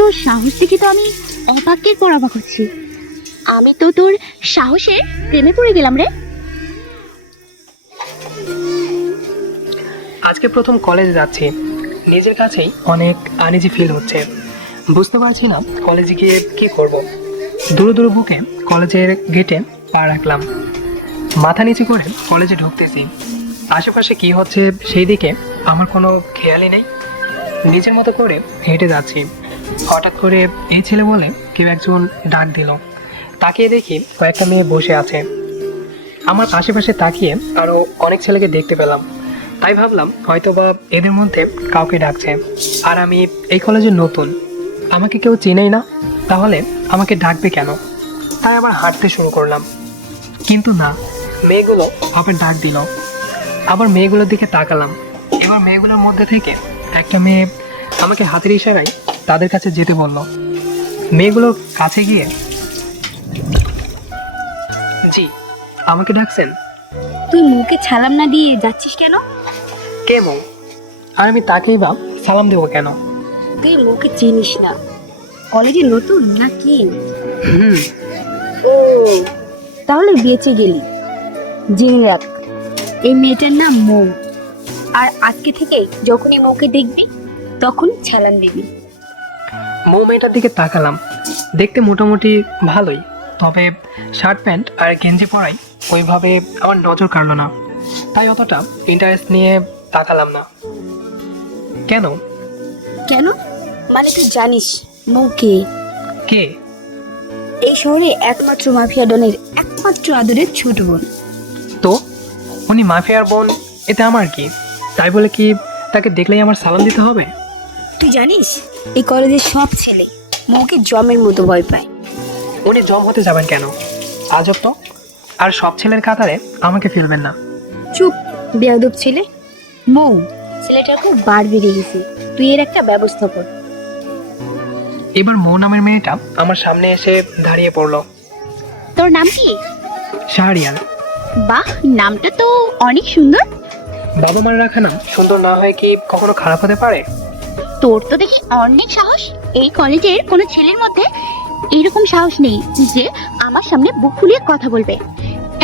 তোর সাহস দেখে তো আমি অবাকের পর অবাক হচ্ছি। আমি তো তোর সাহসের প্রেমে পড়ে গেলাম রে। আজকে প্রথম কলেজে যাচ্ছি, নিজের কাছেই অনেক আনইজি ফিল হচ্ছে। বুঝতে পারছি না কলেজে গিয়ে কি করব। দূরে দূরে বুকে কলেজের গেটে পা রাখলাম, মাথা নিচু করে কলেজে ঢুকতেছি। আশেপাশে কি হচ্ছে সেই দিকে আমার কোনো খেয়ালই নেই। নিজের মতো করে হেঁটে যাচ্ছি। হঠাৎ করে এই ছেলে বলে কেউ একজন ডাক দিল। তাকিয়ে দেখি কয়েকটা মেয়ে বসে আছে। আমার আশেপাশে তাকিয়ে আরও অনেক ছেলেকে দেখতে পেলাম। তাই ভাবলাম হয়তো বা এদের মধ্যে কাউকে ডাকছে। আর আমি এই কলেজে নতুন, আমাকে কেউ চেনেই না, তাহলে আমাকে ডাকবে কেন? তাই আবার হাঁটতে শুরু করলাম। কিন্তু না, মেয়েগুলো আবার ডাক দিল। আবার মেয়েগুলোর দিকে তাকালাম। এবার মেয়েগুলোর মধ্যে থেকে একটা মেয়ে আমাকে হাতের ইশারায় তাদের কাছে যেতে বলল। মেয়েগুলোর কাছে গিয়ে, জি, আমাকে ডাকছেন? তুই মুখে ছালাম না দিয়ে যাচ্ছিস কেন? কে মৌ? আর আমি তাকেই বা সালাম দেবো কেন? তুই মুখে চিনিস না, কলেজে নতুন নাকি? হুম। ও, তাহলে বেঁচে গেলি। জেনে রাখ, এই মেয়েটার নাম মৌ। আর আজকে থেকে যখনই মৌকে দেখবি তখন ছালাম দিবি। মৌ মেয়েটার দিকে তাকালাম। দেখতে মোটামুটি ভালোই, তবে শার্ট প্যান্ট আর গেঞ্জি পরাই ওইভাবে আমার নজর কাড়লো না। তাই অতটা ইন্টারেস্ট নিয়ে তাকালাম না। কেন? কেন মানে তুই জানিস মৌকে? কে? এই শহরে একমাত্র মাফিয়া ডনের একমাত্র আদরের ছোট বোন। তো উনি মাফিয়ার বোন, এতে আমার কি? তাই বলে কি তাকে দেখলেই আমার সালাম দিতে হবে? তুই জানিস এই কলেজের সব ছেলে মৌকে জমের মতো ভয় পায়। উনি জম হতে যাবেন কেন? আজব তো। আর সব ছেলের কাতারে আমাকে ফেলবেন না। চুপ, বেয়াদব ছেলে। মৌ, ছেলেটার খুব বার বেড়ে গেছে, তুই এর একটা ব্যবস্থা কর। এবার মৌ নামের মেয়েটা আমার সামনে এসে দাঁড়িয়ে পড়লো। তোর নাম কি? শাহরিয়ার। বাহ, নামটা তো অনেক সুন্দর। বাবা মার রাখা নাম সুন্দর না হয় কি কখনো খারাপ হতে পারে? তোর তো দেখি অনেক সাহস। এই কলেজের কোনো ছেলের মধ্যে এরকম সাহস নেই যে আমার সামনে বুক ফুলিয়ে কথা বলবে।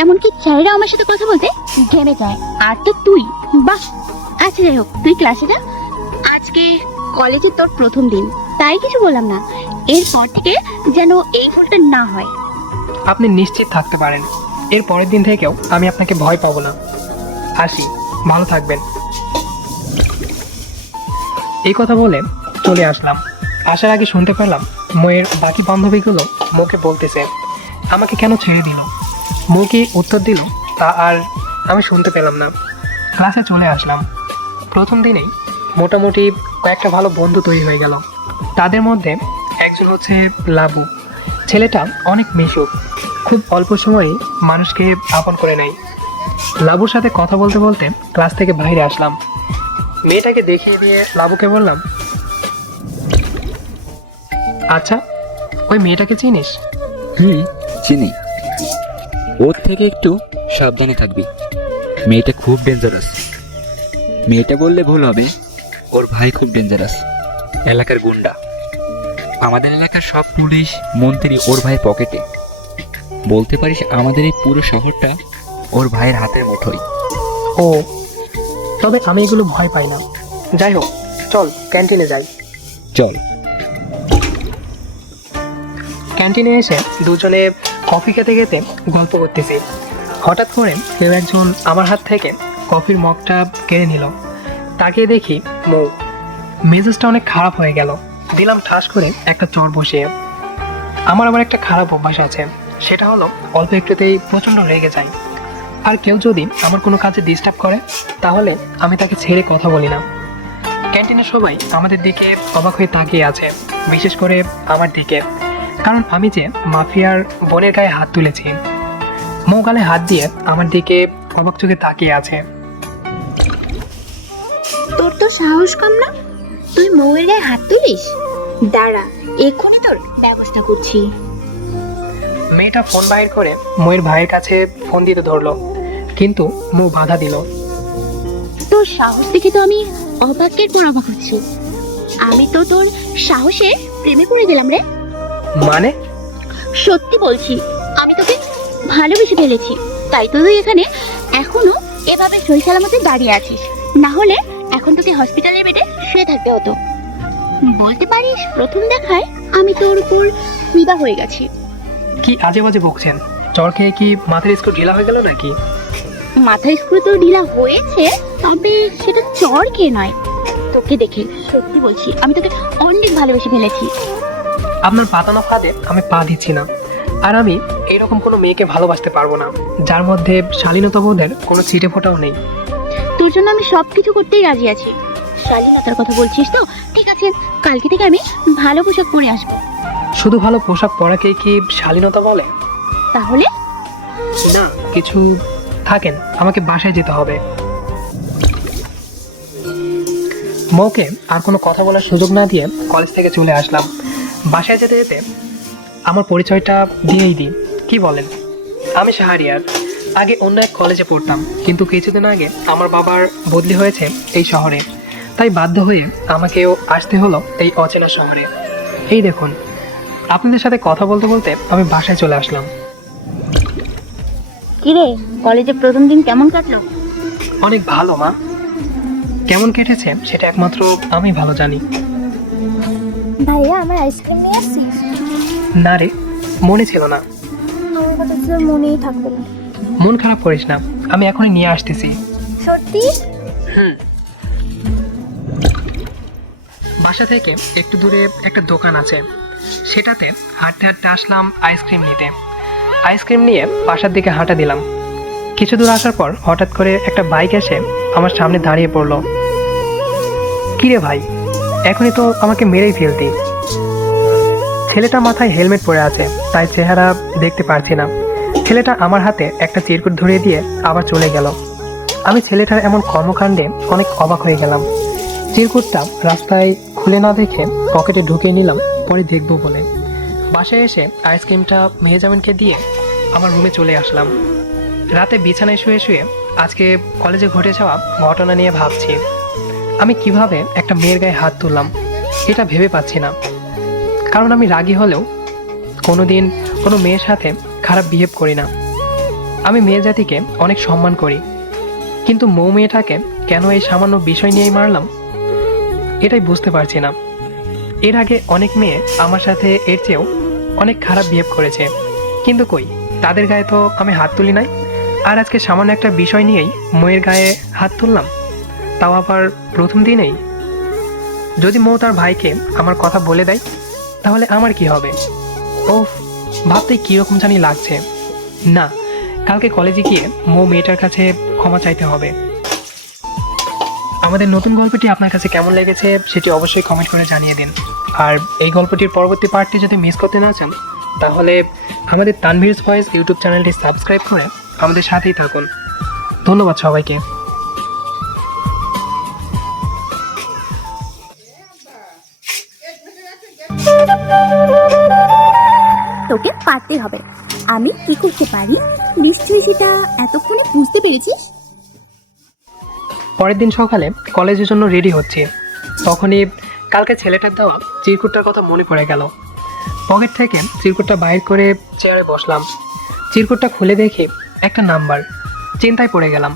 এমনকি ছেলেরা আমার সাথে কথা বলতে ঘেমে যায়, আর তো তুই, বাহ। আচ্ছা যাই হোক, তুই ক্লাসে যা। আজকে কলেজে তোর প্রথম দিন, তাই কিছু বললাম না। এরপর থেকে যেন এই ভুলটা না হয়। আপনি নিশ্চিত থাকতে পারেন, এর পরের দিন থেকেও আমি আপনাকে ভয় পাবো না। আসি, ভালো থাকবেন। এই কথা বলে চলে আসলাম। আসার আগে শুনতে পেলাম ময়ের বাকি বান্ধবীগুলো মুখে বলতেছে আমাকে কেন ছেড়ে দিল। মুখে উত্তর দিল তা আর আমি শুনতে পেলাম না। ক্লাসে চলে আসলাম। প্রথম দিনেই মোটামুটি কয়েকটা ভালো বন্ধু তৈরি হয়ে গেল। তাদের মধ্যে একজন হচ্ছে লাবু। ছেলেটা অনেক মিশুক, খুব অল্প সময়েই মানুষকে আপন করে নেয়। লাবুর সাথে কথা বলতে বলতে ক্লাস থেকে বাইরে আসলাম। মেয়েটাকে দেখিয়ে দিয়ে লাবুকে বললাম, আচ্ছা, ওই মেয়েটাকে চিনিস? চিনি। ওর থেকে একটু সাবধানে থাকবি, মেয়েটা খুব ডেঞ্জারাস। মেয়েটা বললে ভুল হবে, ওর ভাই খুব ডেঞ্জারাস, এলাকার গুন্ডা। আমাদের এলাকার সব পুলিশ মন্ত্রী ওর ভাই পকেটে। বলতে পারিস আমাদের এই পুরো শহরটা ওর ভাইয়ের হাতের মুঠোয়। ও, তবে আমি এগুলো ভয় পাই না। যাই হোক, চল ক্যান্টিনে যাই। চল। ক্যান্টিনে এসে দুজনে কফি খেতে খেতে গল্প করতেছি। হঠাৎ করে কেউ একজন আমার হাত থেকে কফির মগটা কেড়ে নিল। তাকিয়ে দেখি মৌ। মেজাজটা অনেক খারাপ হয়ে গেল। দিলাম ঠাস করে একটা চড় বসিয়ে। আমার আবার একটা খারাপ অভ্যাস আছে, সেটা হলো অল্প একটুতেই প্রচণ্ড রেগে যায়। আর কেউ যদি আমার কোনো কাজে ডিস্টার্ব করে তাহলে আমি তাকে ছেড়ে কথা বলি না। ক্যান্টিনের সবাই আমাদের দিকে অবাক হয়ে তাকিয়ে আছে, বিশেষ করে আমার দিকে, কারণ আমি যে মাফিয়ার বোনের গায়ে হাত তুলেছি। মৌ গালে হাত দিয়ে আমার দিকে অবাক চোখে তাকিয়ে আছে। তোর তো সাহস কম না, তুই মৌয়ের গায়ে হাত তুলিস? দাঁড়া, এক্ষুনি তোর ব্যবস্থা করছি। মেয়েটা ফোন বাইর করে মৌয়ের ভাইয়ের কাছে ফোন দিতে ধরলো, কিন্তু মৌ বাধা দিল। তোর সাহস দেখে তো আমি অবাকের পর অবাক হচ্ছি। আমি তো তোর সাহসে প্রেমে পড়ে গেলাম রে। মানে? সত্যি বলছি, আমি তোকে ভালোবেসে ফেলেছি। তাই তো তুই এখানে এখনো এভাবে সই সালামতে দাঁড়িয়ে আছিস। না হলে এখন তোকে হসপিটালের বেডে শুয়ে থাকতে হতো। বলতে পারিস প্রথম দেখায় আমি তোর উপর ফিদা হয়ে গেছি। কি আজে বাজে বকছেন? জ্বর খেয়ে কি মাথার স্ক্রু ঢিলা হয়ে গেল নাকি? মাথার স্ক্রু তো ঢিলা হয়েছে, তবে সেটা জ্বর খেয়ে নয়। তোকে দেখে সত্যি বলছি আমি তোকে অনেক ভালোবেসে ফেলেছি। আপনার পাতানো ফাঁদে আমি পা দিচ্ছি না। আর আমি এরকম কোনো মেয়েকে ভালোবাসতে পারবো না যার মধ্যে শালীনতাবোধের কোনো ছিটে ফোঁটাও নেই। তোর জন্য আমি সবকিছু করতেই রাজি আছি। শালীনতার কথা বলছিস তো? ঠিক আছে, কালকে থেকে আমি ভালো পোশাক পরে আসবো। শুধু ভালো পোশাক পরাকেই কি শালীনতা বলে? তাহলে না কিছু। থাকেন, আমাকে বাসায় যেতে হবে। মৌকে আর কোনো কথা বলার সুযোগ না দিয়ে কলেজ থেকে চলে আসলাম। বাসায় যেতে যেতে আমার পরিচয়টা দিয়েই দিই, কি বলেন? আমি শাহরিয়ার। আগে অন্য এক কলেজে পড়তাম, কিন্তু কিছুদিন আগে আমার বাবার বদলি হয়েছে এই শহরে। তাই বাধ্য হয়ে আমাকেও আসতে হলো এই অচেনা শহরে। এই দেখুন, আপনাদের সাথে কথা বলতে বলতে আমি বাসায় চলে আসলাম। কিরে, কলেজে প্রথম দিন কেমন কাটলো? অনেক ভালো মা। কেমন কেটেছে সেটা একমাত্র আমি ভালো জানি। ভাইয়া আমার আইসক্রিম নিয়ে আসছিস? না রে, মনে ছিল না। আমার কথা তোর মনেই থাকবে না। মন খারাপ করিস না, আমি এখনই নিয়ে আসতেছি। সত্যি? বাসা থেকে একটু দূরে একটা দোকান আছে, সেটাতে হাঁটতে হাঁটতে আসলাম আইসক্রিম নিতে। আইসক্রিম নিয়ে বাসার দিকে হাঁটা দিলাম। কিছু দূর আসার পর হঠাৎ করে একটা বাইক এসে আমার সামনে দাঁড়িয়ে পড়লো। কিরে ভাই, এখনই তো আমাকে মেরেই ফেলতি। ছেলেটা মাথায় হেলমেট পরে আছে, তাই চেহারা দেখতে পারছি না। ছেলেটা আমার হাতে একটা চিরকুট ধরিয়ে দিয়ে আবার চলে গেল। আমি ছেলেটার এমন কর্মকাণ্ডে অনেক অবাক হয়ে গেলাম। চিরকুটটা রাস্তায় খুলে না দেখে পকেটে ঢুকিয়ে নিলাম, পরে দেখবো বলে। বাসায় এসে আইসক্রিমটা মেহজামিনকে দিয়ে আমার রুমে চলে আসলাম। রাতে বিছানায় শুয়ে শুয়ে আজকে কলেজে ঘটে যাওয়া ঘটনা নিয়ে ভাবছি। আমি কিভাবে একটা মেয়ের গায়ে হাত তুললাম এটা ভেবে পাচ্ছি না। কারণ আমি রাগী হলেও কোনোদিন কোনো মেয়ের সাথে খারাপ বিহেভ করি না। আমি মেয়ে জাতিকে অনেক সম্মান করি, কিন্তু মৌ মেয়েটাকে কেন এই সামান্য বিষয় নিয়েই মারলাম এটাই বুঝতে পারছি না। এর আগে অনেক মেয়ে আমার সাথে এর চেয়েও অনেক খারাপ বিহেভ করেছে, কিন্তু কই তাদের গায়ে তো আমি হাত তুলি নাই। আর আজকে সামান্য একটা বিষয় নিয়েই মৌয়ের গায়ে হাত তুললাম, তাও আবার প্রথম দিনেই। যদি মৌ তার ভাইকে আমার কথা বলে দেয় তাহলে আমার কি হবে? ওহ, ভাবতেই কীরকম জানি লাগছে। না, কালকে কলেজে গিয়ে মৌ মেয়েটার কাছে ক্ষমা চাইতে হবে। আমাদের নতুন গল্পটি আপনার কাছে কেমন লেগেছে সেটি অবশ্যই কমেন্ট করে জানিয়ে দিন। আর এই গল্পটির পরবর্তী পার্টটি যদি মিস করতে না চান তাহলে আমাদের তানভীরস ভয়েস ইউটিউব চ্যানেলটি সাবস্ক্রাইব করে আমাদের সাথেই থাকুন। ধন্যবাদ সবাইকে। তোকে পারতেই হবে। আমি কি করতে পারি নিশ্চয়ই সেটা এতক্ষণে বুঝতে পেরেছিস। পরের দিন সকালে কলেজের জন্য রেডি হচ্ছি, তখনই কালকে ছেলেটার দেওয়া চিরকুটটার কথা মনে পড়ে গেল। পকেট থেকে চিরকুটটা বাইর করে চেয়ারে বসলাম। চিরকুটটা খুলে দেখি একটা নাম্বার। চিন্তায় পড়ে গেলাম,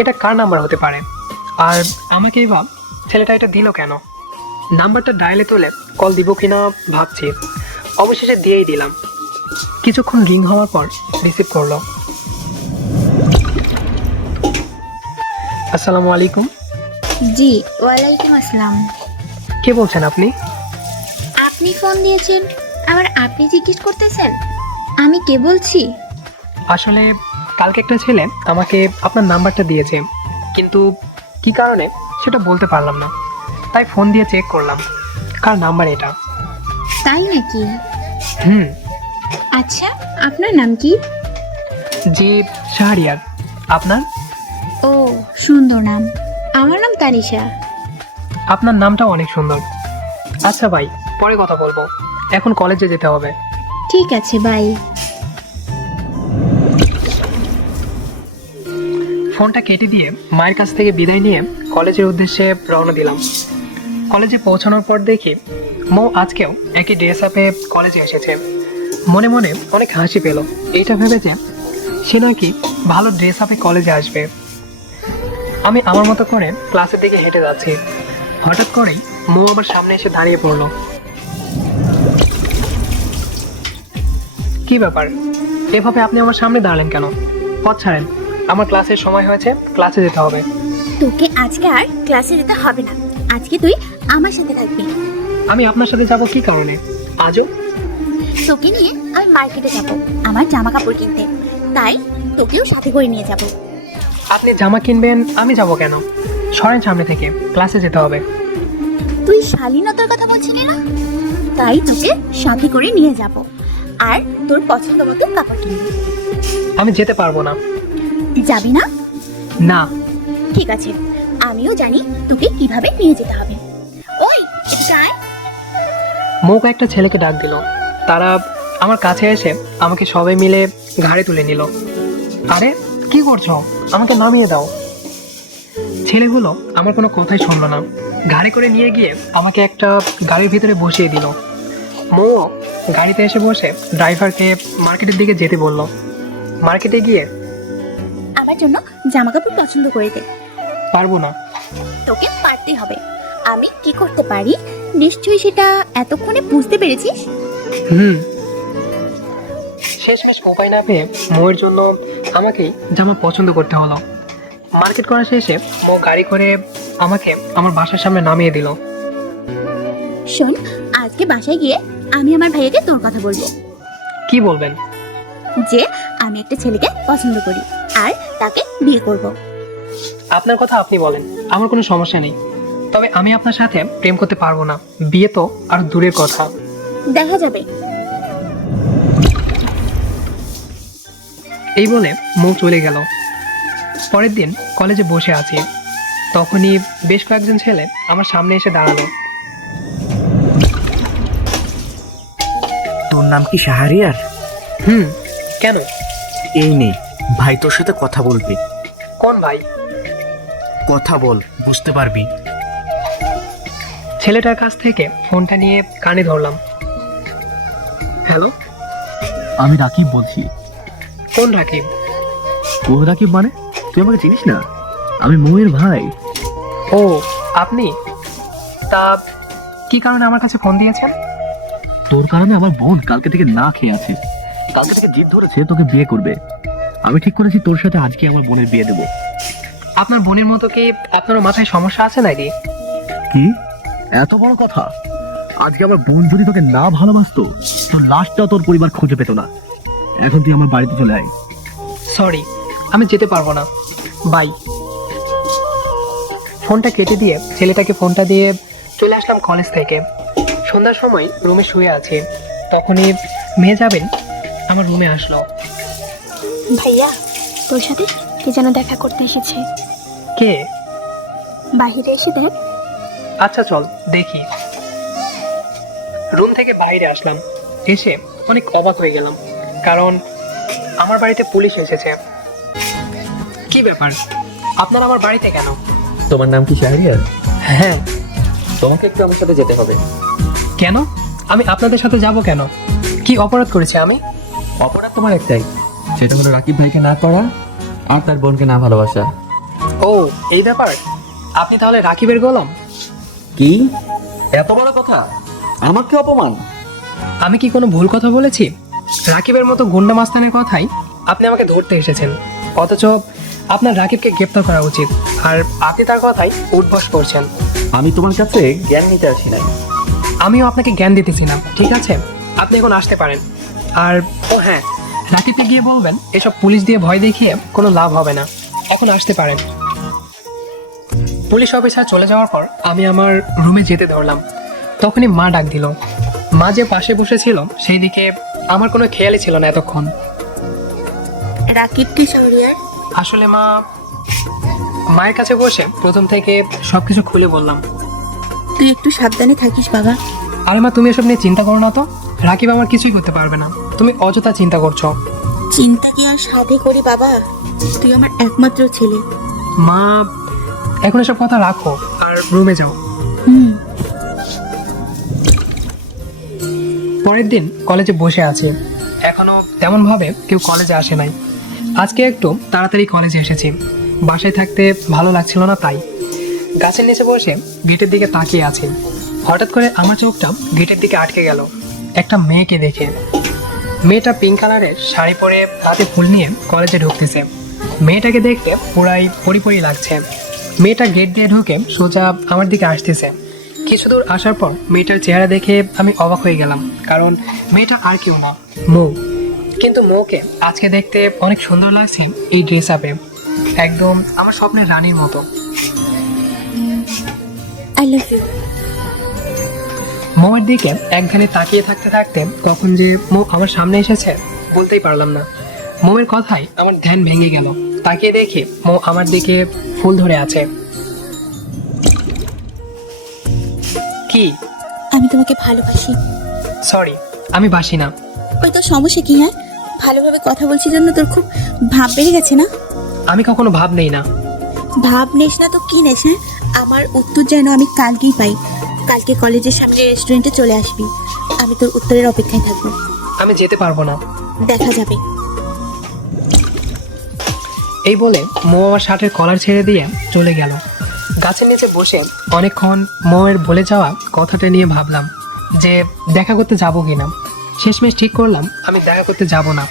এটা কার নাম্বার হতে পারে? আর আমাকেই ভাব ছেলেটা এটা দিল কেন? নাম্বারটা ডায়ালে তুলে কল দিব কিনা ভাবছি, অবশেষে দিয়েই দিলাম। কিছুক্ষণ রিং হওয়ার পর রিসিভ করলো। আসসালামু আলাইকুম। জি, ওয়ালাইকুম আসসালাম। কে বলছেন আপনি? আপনি ফোন দিয়েছেন, আবার আপনি জিজ্ঞেস করতেছেন আমি কে বলছি? আসলে কালকে একটা ছেলে আমাকে আপনার নাম্বারটা দিয়েছে, কিন্তু কি কারণে সেটা বলতে পারলাম না, তাই ফোন দিয়ে চেক করলাম কার নাম্বার এটা। তাই নাকি? হুম। আচ্ছা, আপনার নাম কি? জি, শাহরিয়ার। আপনার? ও, সুন্দর নাম। আমার নাম তানিশা। আপনার নামটাও অনেক সুন্দর। আচ্ছা ভাই, পরে কথা বলবো, এখন কলেজে যেতে হবে। ঠিক আছে, বাই। ফোনটা কেটে দিয়ে মায়ের কাছ থেকে বিদায় নিয়ে কলেজের উদ্দেশ্যে রওনা দিলাম। কলেজে পৌঁছানোর পর দেখি মৌ আজকেও একই ড্রেস আপে কলেজে এসেছে। মনে মনে অনেক হাসি পেল এইটা ভেবে যে সে নাকি ভালো ড্রেস আপে কলেজে আসবে। আমি আমার মতো করে ক্লাসের দিকে হেঁটে যাচ্ছি, হঠাৎ করেই মৌ আমার সামনে এসে দাঁড়িয়ে পড়লো। কি ব্যাপার, এভাবে আপনি আমার সামনে দাঁড়ালেন কেন? পথ ছাড়েন, আমার ক্লাসের সময় হয়েছে, ক্লাসে যেতে হবে। তোকে আজকে আর ক্লাসে যেতে হবে না, আজকে তুই আমার সাথে থাকবি। আমি আপনার সাথে যাব কি কারণে? আজও তোকে নিয়ে আমি মার্কেটে যাব আমার জামা কাপড় কিনতে, তাই তোকেও সাথে করে নিয়ে যাব। আপনি জামা কিনবেন, আমি যাব কেন? সরেন সামনে থেকে, ক্লাসে যেতে হবে। তুই শালীনতার কথা বলছিলি না, তাই তোকে সাথে করে নিয়ে যাব আর তোর পছন্দ মতো কাপড় কিনবি। আমি যেতে পারবো না। যাবি না? না। ঠিক আছে, আমিও জানি তোকে কিভাবে নিয়ে যেতে হবে। ওই এদিকে মৌকে একটা ছেলেকে ডাক দিল। তারা আমার কাছে এসে আমাকে সবাই মিলে ঘাড়ে তুলে নিল। আরে কি করছো, আমাকে নামিয়ে দাও। ছেলেগুলো আমার কোনো কথাই শুনলো না, গাড়ি করে নিয়ে গিয়ে আমাকে একটা গাড়ির ভিতরে বসিয়ে দিল। মৌ গাড়িতে এসে বসে ড্রাইভারকে মার্কেটের দিকে যেতে বলল। মার্কেটে গিয়ে আমার জন্য জামা কাপড় পছন্দ করে দে। পারবো না। তোকে পারতেই হবে। আমি কি করতে পারি নিশ্চয়ই সেটা এতক্ষণে বুঝতে পেরেছিস। শেষমেশ উপায় না পেয়ে মৌয়ের জন্য আমাকেই জামা পছন্দ করতে হলো। মার্কেট করা শেষে মৌ গাড়ি করে আমাকে আমার বাসার সামনে নামিয়ে দিল। শোন, আজকে বাসায় গিয়ে আমি আমার ভাইয়াকে তোর কথা বলবো কি বলবেন? যে আমি একটা ছেলেকে পছন্দ করি আর তাকে বিয়ে করব। আপনার কথা আপনি বলেন, আমার কোনো সমস্যা নেই। তবে আমি আপনার সাথে প্রেম করতে পারবো না, বিয়ে তো আর দূরের কথা। দেখা যাবে। এই বলে মৌ চলে গেল। পরের দিন কলেজে বসে আছি, তখনই বেশ কয়েকজন ছেলে আমার সামনে এসে দাঁড়ালো। তোর নাম কি শাহরিয়ার? কেন? এই নে ভাই, তোর সাথে কথা বলবি। কোন ভাই? কথা বল, বুঝতে পারবি। ছেলেটার কাছ থেকে ফোনটা নিয়ে কানে ধরলাম। হ্যালো, আমি রাকিব বলছি। কোন রাকিব? ও রাকিব মানে? তুই আমাকে চিনিস না? আমি মৌয়ের ভাই। ও আপনি? তা কি কারণে আমার কাছে ফোন দিয়েছেন? তোর কারণে আমার বোন কালকে থেকে না খেয়ে আছে, কালকে থেকে জিদ ধরেছে তোকে বিয়ে করবে। আমি ঠিক করেছি তোর সাথে আজকে আমার বোনের বিয়ে দেবো। আপনার বোনের মতো কি আপনারও মাথায় সমস্যা আছে নাকি? কি এত বড় কথা? আজকে আমার বোন যদি তোকে না ভালোবাসতো, তোর লাশটাও তোর পরিবার খুঁজে পেত না। এখন তুই আমার বাড়িতে চলে আয়। সরি, আমি যেতে পারবো না, বাই। ফোনটা কেটে দিয়ে ছেলেটাকে ফোনটা দিয়ে চলে আসলাম কলেজ থেকে। সন্ধ্যার সময় রুমে শুয়ে আছি, তখনই মেয়ে যাবেন আমার রুমে আসলো। ভাইয়া, তোর সাথে কে যেন দেখা করতে এসেছে। কে? বাহিরে এসে দেখ। আচ্ছা চল দেখি। রুম থেকে বাইরে আসলাম, এসে অনেক অবাক হয়ে গেলাম, কারণ আমার বাড়িতে পুলিশ এসেছে। কি ব্যাপার, আপনার আমার বাড়িতে কেন? তোমার নাম কি শাহরিয়ার? হ্যাঁ। তোমাকে একটু আমার সাথে যেতে হবে। কেন? আমি আপনাদের সাথে যাব কেন? কি অপরাধ করেছি আমি? অপরাধ তোমার একটাই, সেটা হলো রাকিব ভাইকে না করা আর তার বোনকে না ভালোবাসা। ও এই ব্যাপার, আপনি তাহলে রাকিবের গোলাম? কি এত বড় কথা? আমাকে অপমান? আমি কি কোনো ভুল কথা বলেছি? রাকিবের মতো গুন্ডা মাস্তানের কথাই আপনি আমাকে ধরতে এসেছেন, অথচ আপনার রাকিবকে গ্রেপ্তার করা উচিত, আর আপনি তার কথাই উঠবস করছেন। আমি তোমার কাছে জ্ঞান নিতে আসি না। আমিও আপনাকে জ্ঞান দিতেছিলাম, ঠিক আছে? আপনি এখন আসতে পারেন। আর ও হ্যাঁ, রাকিবকে গিয়ে বলবেন এসব পুলিশ দিয়ে ভয় দেখিয়ে কোনো লাভ হবে না, এখন আসতে পারেন। পুলিশ অফিসার চলে যাওয়ার পর আমি আমার রুমে যেতে ধরলাম, তখনই মা ডাক দিল। মা যে পাশে বসেছিল সেই দিকে আমার কোনো খেয়ালই ছিল না এতক্ষণ। রাকিব কি শাহরিয়ার? আসলে মায়ের কাছে বসে প্রথম থেকে সবকিছু খুলে বললাম। তুই একটু সাবধানে থাকিস বাবা। আরে মা, তুমি এসব নিয়ে চিন্তা করো না তো, রাকিব আমার কিছুই করতে পারবে না, তুমি অযথা চিন্তা করছো। চিন্তা কি আর সাধে করি বাবা, তুই আমার একমাত্র ছেলে। মা এখন এসব কথা রাখো আর রুমে যাও। পরের দিন কলেজে বসে আছি, এখনো তেমন ভাবে কেউ কলেজে আসে নাই। আজকে একটু তাড়াতাড়ি কলেজে এসেছি, বাসায় থাকতে ভালো লাগছিল না তাই। গাছের নিচে বসে গেটের দিকে তাকিয়ে আছি। হঠাৎ করে আমার চোখটা গেটের দিকে আটকে গেল একটা মেয়েকে দেখে। মেয়েটা পিঙ্ক কালারের শাড়ি পরে হাতে ফুল নিয়ে কলেজে ঢুকতেছে। মেয়েটাকে দেখতে পুরাই পরিপরি লাগছে। মেয়েটা গেট দিয়ে ঢুকে সোজা আমার দিকে আসতেছে। কিছু দূর আসার পর মেয়েটার চেহারা দেখে আমি অবাক হয়ে গেলাম, কারণ মেয়েটা আর কেউ না, মৌ। কিন্তু মৌকে আজকে দেখতে অনেক সুন্দর লাগছে এই ড্রেস আপে, একদম আমার স্বপ্নের রানীর মতো। I love you. মৌয়ের দিকে একধানে তাকিয়ে থাকতে থাকতে কখন যে মৌ আমার সামনে এসেছে বলতেই পারলাম না। মৌয়ের কথায় আমার ধ্যান ভেঙে গেল। তাকিয়ে দেখি মৌ আমার দিকে ফুল ধরে আছে। কি? আমি তোমাকে ভালোবাসি। সরি, আমি বাসি না। ওই তো সমস্যা কি? হ্যাঁ, ভালোভাবে কথা বলছি জন্য তোর খুব ভাব বেড়ে গেছে না? আমি কখনো ভাব নেই না। ভাব নেস না তো কি নেস? হ্যাঁ, আমার উত্তর যেন আমি কালকেই পাই। কালকে কলেজের সামনে রেস্টুরেন্টে চলে আসবি, আমি তোর উত্তরের অপেক্ষায় থাকবো। আমি যেতে পারবো না। দেখা যাবে। এই বলে মৌ আমার শার্টের কলার ছেড়ে দিয়ে চলে গেল। গাছের নিচে বসে অনেকক্ষণ মৌয়ের বলে যাওয়া কথাটা নিয়ে ভাবলাম যে দেখা করতে যাবো কিনা। শেষমেশ ঠিক করলাম আমি দেখা করতে যাব না,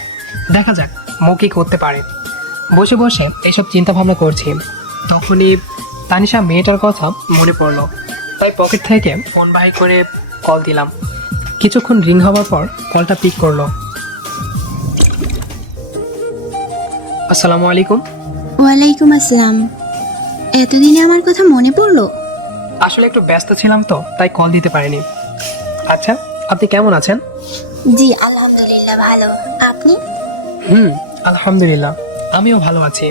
দেখা যাক মৌ কি করতে পারে। বসে বসে এইসব চিন্তা ভাবনা করছি, তখনই তানিশা মেয়েটার কথা মনে পড়লো। তাই পকেট থেকে ফোন বাহির করে কল দিলাম। কিছুক্ষণ রিং হওয়ার পর কলটা পিক করলো। আসসালামু আলাইকুম। ওয়ালাইকুম আসসালাম। এতদিনে আমার কথা মনে পড়লো? আসলে একটু ব্যস্ত ছিলাম তো তাই কল দিতে পারিনি। আচ্ছা, আপনি কেমন আছেন? জি আলহামদুলিল্লাহ, ভালো। আপনি? আলহামদুলিল্লাহ, আমিও ভালো আছি।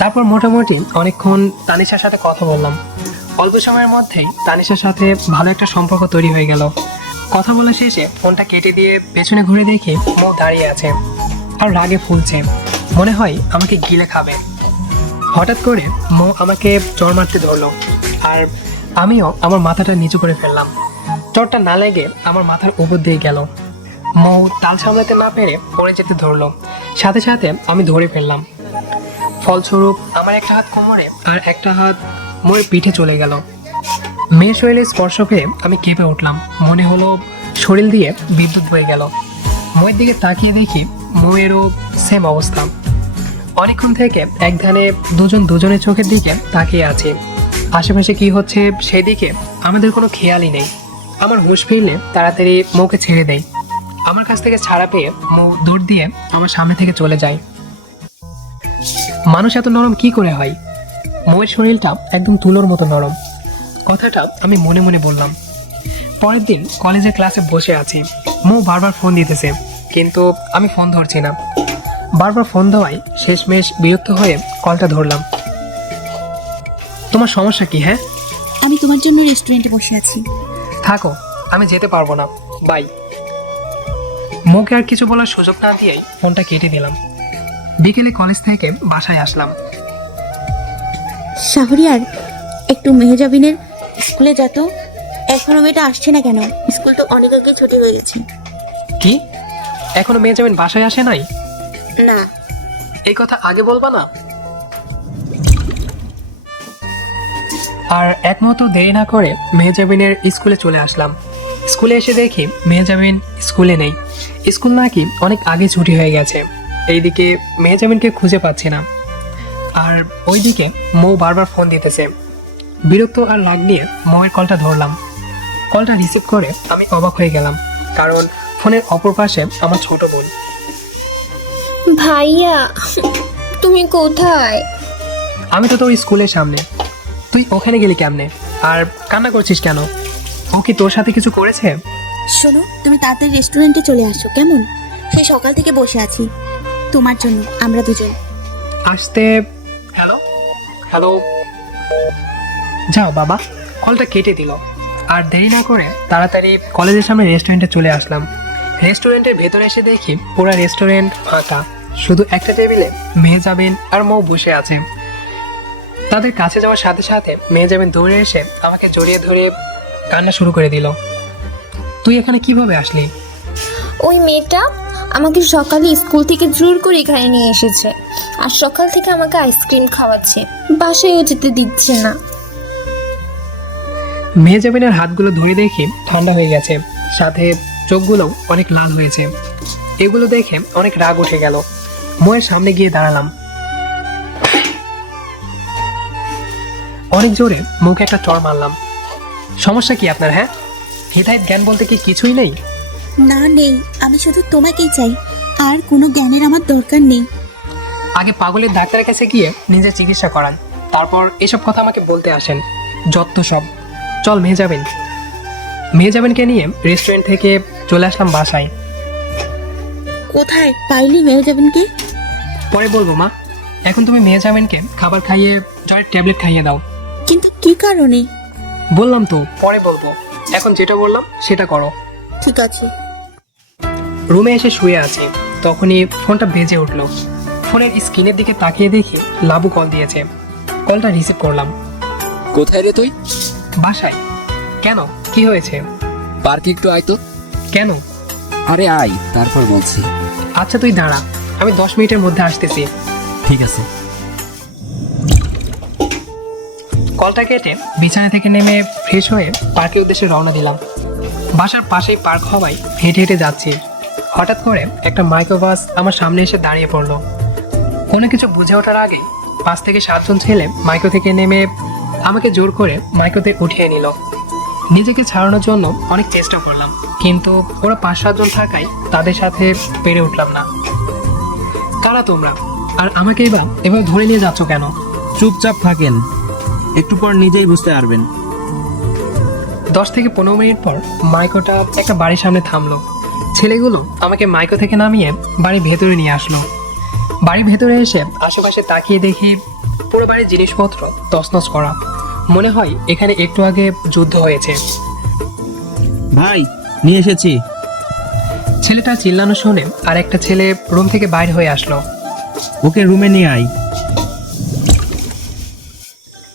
তারপর মোটামুটি অনেকক্ষণ তানিশার সাথে কথা বললাম। অল্প সময়ের মধ্যেই তানিশার সাথে ভালো একটা সম্পর্ক তৈরি হয়ে গেল। কথা বলা শেষে ফোনটা কেটে দিয়ে পেছনে ঘুরে দেখি মৌ দাঁড়িয়ে আছে আর রাগে ফুলছে, মনে হয় আমাকে গিলে খাবে। হঠাৎ করে মৌ আমাকে চড় মারতে ধরলো আর আমিও আমার মাথাটা নিচু করে ফেললাম। চড়টা না লেগে আমার মাথার উপর দিয়ে গেল। মৌ তাল সামলাতে না পেরে পড়ে যেতে ধরলো, সাথে সাথে আমি ধরে ফেললাম। ফলস্বরূপ আমার একটা হাত কোমরে আর একটা হাত মৌয়ের পিঠে চলে গেল। মেয়ের শরীরে স্পর্শ পেয়ে আমি কেঁপে উঠলাম, মনে হলো শরীর দিয়ে বিদ্যুৎ বয়ে গেল। মৌয়ের দিকে তাকিয়ে দেখি মৌয়েরও সেম অবস্থা। অনেকক্ষণ থেকে একধানে দুজনের চোখের দিকে তাকিয়ে আছি। আশেপাশে কি হচ্ছে সেদিকে আমাদের কোনো খেয়ালই নেই। আমার হুঁশ ফিরলে তাড়াতাড়ি মৌকে ছেড়ে দেয়। আমার কাছ থেকে ছাড়া পেয়ে মৌ দৌড় দিয়ে আমার সামনে থেকে চলে যায়। মানুষ এত নরম কি করে হয়? মৌয়ের শরীরটা একদম তুলোর মতো নরম। কথাটা আমি মনে মনে বললাম। পরের দিন কলেজের ক্লাসে বসে আছি। মৌ বারবার ফোন দিতেছে, কিন্তু আমি ফোন ধরছি না। বারবার ফোন দেওয়ায় শেষমেশ বিরক্ত হয়ে কলটা ধরলাম। তোমার সমস্যা কি? হ্যাঁ, আমি তোমার জন্য রেস্টুরেন্টে বসে আছি। থাকো, আমি যেতে পারবো না, বাই। মৌকে আর কিছু বলার সুযোগ না দিয়েই ফোনটা কেটে দিলাম। বিকেলে কলেজ থেকে বাসায় আসলাম। শাহরিয়ার, একটু মেহজাবিনের স্কুলে যা তো। এখনো মেয়েটা আসছে না কেন? স্কুল তো অনেক আগে ছুটি হয়ে গেছে। কি? এখনো মেয়ে যাবেন বাসায় আসে নাই? না। এই কথা আগে বলবা না? আর এক মুহূর্ত দেরি না করে মেহজাবিনের স্কুলে চলে আসলাম। স্কুলে এসে দেখি মেহজাবিন স্কুলে নেই। স্কুল নাকি অনেক আগে ছুটি হয়ে গেছে। এইদিকে মেহজাবিনকে খুঁজে পাচ্ছি না, আর ওইদিকে মৌ বারবার ফোন দিতেছে। বিরক্ত আর রাগ নিয়ে মৌয়ের কলটা ধরলাম। কলটা রিসিভ করে আমি অবাক হয়ে গেলাম, কারণ ফোনের অপর পাশে আমার ছোট বোন। ভাইয়া, তুমি কোথায়? আমি তো তোর স্কুলের সামনে, তুই ওখানে গেলি কেমনে? আর কান্না করছিস কেন? ও কি তোর সাথে কিছু করেছে? শোনো, তুমি তাড়াতাড়ি রেস্টুরেন্টে চলে আসো কেমন? সেই সকাল থেকে বসে আছি তোমার জন্য, আমরা দুজন। আসতে হ্যালো হ্যালো। যাও বাবা। কলটা কেটে দিল। আর দেরি না করে তাড়াতাড়ি কলেজের সামনে রেস্টুরেন্টে চলে আসলাম। রেস্টুরেন্টের ভেতরে এসে দেখি পুরো রেস্টুরেন্ট ফাঁকা, শুধু একটা টেবিলে মেহজাবিন আর মৌ বসে আছে। তাদের কাছে যাওয়ার সাথে সাথে মেহজাবিন দৌড়ে এসে আমাকে জড়িয়ে ধরে কান্না শুরু করে দিল। তুই এখানে কিভাবে আসলি? ওই মেয়েটা আমাকে সকালে স্কুল থেকে জোর করে এখানে নিয়ে এসেছে, আর সকাল থেকে আমাকে আইসক্রিম খাওয়াচ্ছে, বাসায়ও যেতে দিচ্ছে না। মেহজাবিনের হাতগুলো ধরে দেখে ঠান্ডা হয়ে গেছে, সাথে চোখগুলো অনেক লাল হয়েছে। এগুলো দেখে অনেক রাগ উঠে গেল। মোয়ের সামনে গিয়ে দাঁড়ালাম। অনেক জোরে মুখে একটা চড় মারলাম। সমস্যা কি আপনার? হ্যাঁ, হিতাহিত জ্ঞান বলতে কি কিছুই নেই? না নেই, আমি শুধু তোমাকেই চাই, আর কোনো জ্ঞানের আমার দরকার নেই। আগে পাগলের ডাক্তারের কাছে গিয়ে নিজের চিকিৎসা করান, তারপর এসব কথা আমাকে বলতে আসেন। যত সব। চল মেহজাবিনকে নিয়ে রেস্টুরেন্ট থেকে চলে আসলাম বাসায়। কোথায় পাইলি মেহজাবিনকে? পরে বলবো মা, এখন তুমি মেহজাবিনকে খাবার খাইয়ে জ্বরের ট্যাবলেট খাইয়ে দাও। কিন্তু কি কারণে? বললাম তো পরে বলবো, এখন যেটা বললাম সেটা করো। ঠিক আছে। রুমে এসে শুয়ে আছি, তখনই ফোনটা বেজে উঠলো। ফোনের স্ক্রিনের দিকে তাকিয়ে দেখি লাবু কল দিয়েছে। কলটা রিসিভ করলাম। কোথায় রে তুই? বাসায়। কেন, কি হয়েছে? পার্কে একটু আয় তো। কেন? আরে আয়, তারপর বলছি। আচ্ছা তুই দাঁড়া, আমি 10 মিনিটের মধ্যে আসতেছি। ঠিক আছে। কলটা কেটে বিছানা থেকে নেমে ফ্রেশ হয়ে পার্কের উদ্দেশ্যে রওনা দিলাম। বাসার পাশেই পার্ক হওয়ায় হেঁটে হেঁটে যাচ্ছি। হঠাৎ করে একটা মাইক্রোবাস আমার সামনে এসে দাঁড়িয়ে পড়লো। কোনো কিছু বুঝে ওঠার আগে 5 থেকে 7 জন ছেলে মাইক্রো থেকে নেমে আমাকে জোর করে মাইক্রোতে উঠিয়ে নিল। নিজেকে ছাড়ানোর জন্য অনেক চেষ্টা করলাম, কিন্তু ওরা 5-7 জন থাকায় তাদের সাথে পেরে উঠলাম না। কারা তোমরা, আর আমাকে এবার ধরে নিয়ে যাচ্ছ কেন? চুপচাপ থাকেন, একটু পর নিজেই বুঝতে পারবেন। 10 থেকে 15 মিনিট পর মাইক্রোটা একটা বাড়ির সামনে থামলো। ছেলেগুলো আমাকে মাইক্রো থেকে নামিয়ে বাড়ির ভেতরে নিয়ে আসলো। বাড়ির ভেতরে এসে আশেপাশে তাকিয়ে দেখি পুরো বাড়ির জিনিসপত্র তছনছ করা। মনে হয় এখানে একটু আগে যুদ্ধ হয়েছে। ভাই, নিয়ে এসেছি। ছেলেটা চিল্লানো শুনে আর একটা ছেলে রুম থেকে বাইরে হয়ে আসলো। ওকে রুমে নিয়ে আয়।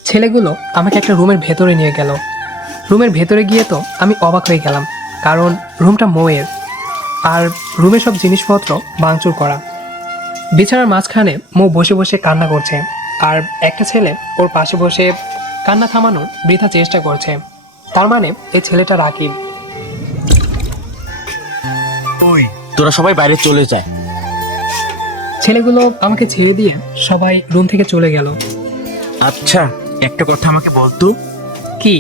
ছেলেগুলো আমাকে একটা রুমের ভেতরে নিয়ে গেল। রুমের ভেতরে গিয়ে তো আমি অবাক হয়ে গেলাম, কারণ রুমটা মৌয়ের, আর রুমের সব জিনিসপত্র ভাঙচুর করা। বিছানার মাঝখানে মৌ বসে বসে কান্না করছে, আর একটা ছেলে ওর পাশে বসে কান্না থামানোর বৃথা চেষ্টা করছে। তার মানে এই ছেলেটা রাকিব। ওই, তোরা সবাই বাইরে চলে যায়। ছেলেগুলো আমাকে ছেড়ে দিয়ে সবাই রুম থেকে চলে গেল। আচ্ছা, একটা কথা আমাকে বলতো, কি?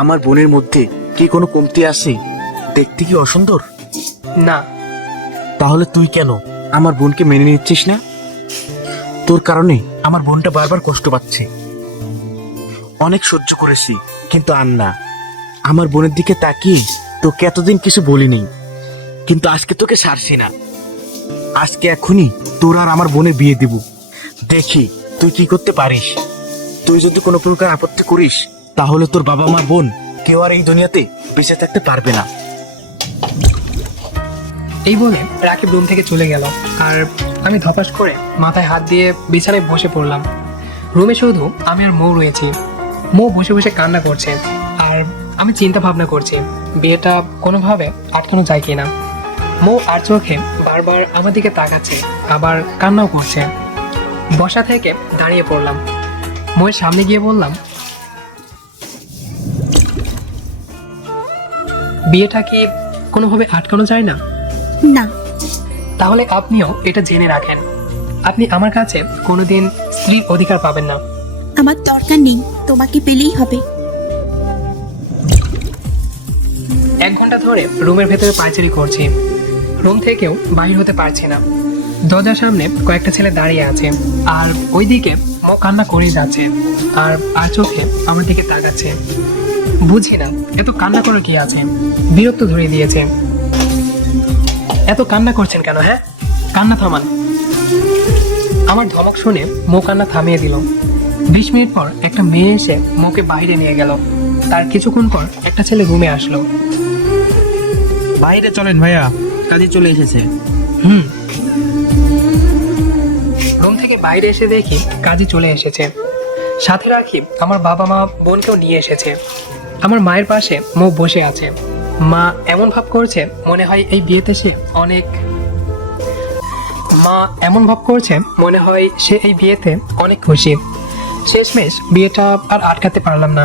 আমার বোনের মধ্যে কি কোনো কমতি আছে? দেখতে কি অসুন্দর? না। তাহলে তুই কেন আমার বোনকে মেনে নিচ্ছিস না? তোর কারণে আমার বোনটা বারবার কষ্ট পাচ্ছে। অনেক সহ্য করেছি, কিন্তু আর না। আমার বোনের দিকে তাকিয়ে তোকে এতদিন কিছু বলিনি, কিন্তু আজকে তোকে ছাড়ছি না। আজকে এখনই তোর আর আমার বোনের বিয়ে দিব। দেখি তুই কি করতে পারিস। তুই যদি কোনো প্রকার আপত্তি করিস, তাহলে তোর বাবা মা বোন কেউ আর এই দুনিয়াতে বেঁচে থাকতে পারবে না। এই বলে রাকিব রুম থেকে চলে গেল, আর আমি ধপাস করে মাথায় হাত দিয়ে বিছানায় বসে পড়লাম। রুমে শুধু আমি আর মৌ রয়েছি। মৌ বসে বসে কান্না করছে, আর আমি চিন্তা ভাবনা করছি বিয়েটা কোনোভাবে আটকানো যায় কিনা। মৌ আর চোখে বারবার আমার দিকে তাকাচ্ছে, আবার কান্নাও করছে। বসা থেকে দাঁড়িয়ে পড়লাম। মৌয়ের সামনে গিয়ে বললাম, বিয়েটা কি কোনোভাবে আটকানো যায় না? না। তাহলে আপনিও এটা জেনে রাখেন, আপনি আমার কাছে কোনোদিন স্ত্রীর অধিকার পাবেন না। আমার দরকার নেই, তোমাকে পেলেই হবে। 1 ঘন্টা ধরে রুমের ভেতরে পায়চারি করছি। রুম থেকেও বাহির হতে পারছি না। দরজার সামনে কয়েকটা ছেলে দাঁড়িয়ে আছে, আর ওইদিকে মৌ কান্না করেই যাচ্ছে, আর চোখে আমার দিকে তাকাচ্ছে। বুঝি না এত কান্না করে কি আছে, বিরক্ত ধরিয়ে দিয়েছে। এত কান্না করছেন কেন? হ্যাঁ, কান্না থামান। আমার ধমক শুনে মৌ কান্না থামিয়ে দিল। 20 মিনিট পর একটা মেয়ে এসে মৌকে বাইরে নিয়ে গেল। তার কিছুক্ষণ পর একটা ছেলে রুমে আসলো। বাইরে চলেন ভাইয়া, কাজে চলে এসেছে। রুম থেকে বাইরে এসে দেখি কাজী চলে এসেছে। সাথে রাখি আমার বাবা মা বোনকেও নিয়ে এসেছে। আমার মায়ের পাশে মৌ বসে আছে। মা এমন ভাব করছে মনে হয় এই বিয়েতে সে অনেক সে এই বিয়েতে অনেক খুশি। শেষমেশ বিয়েটা আর আটকাতে পারলাম না,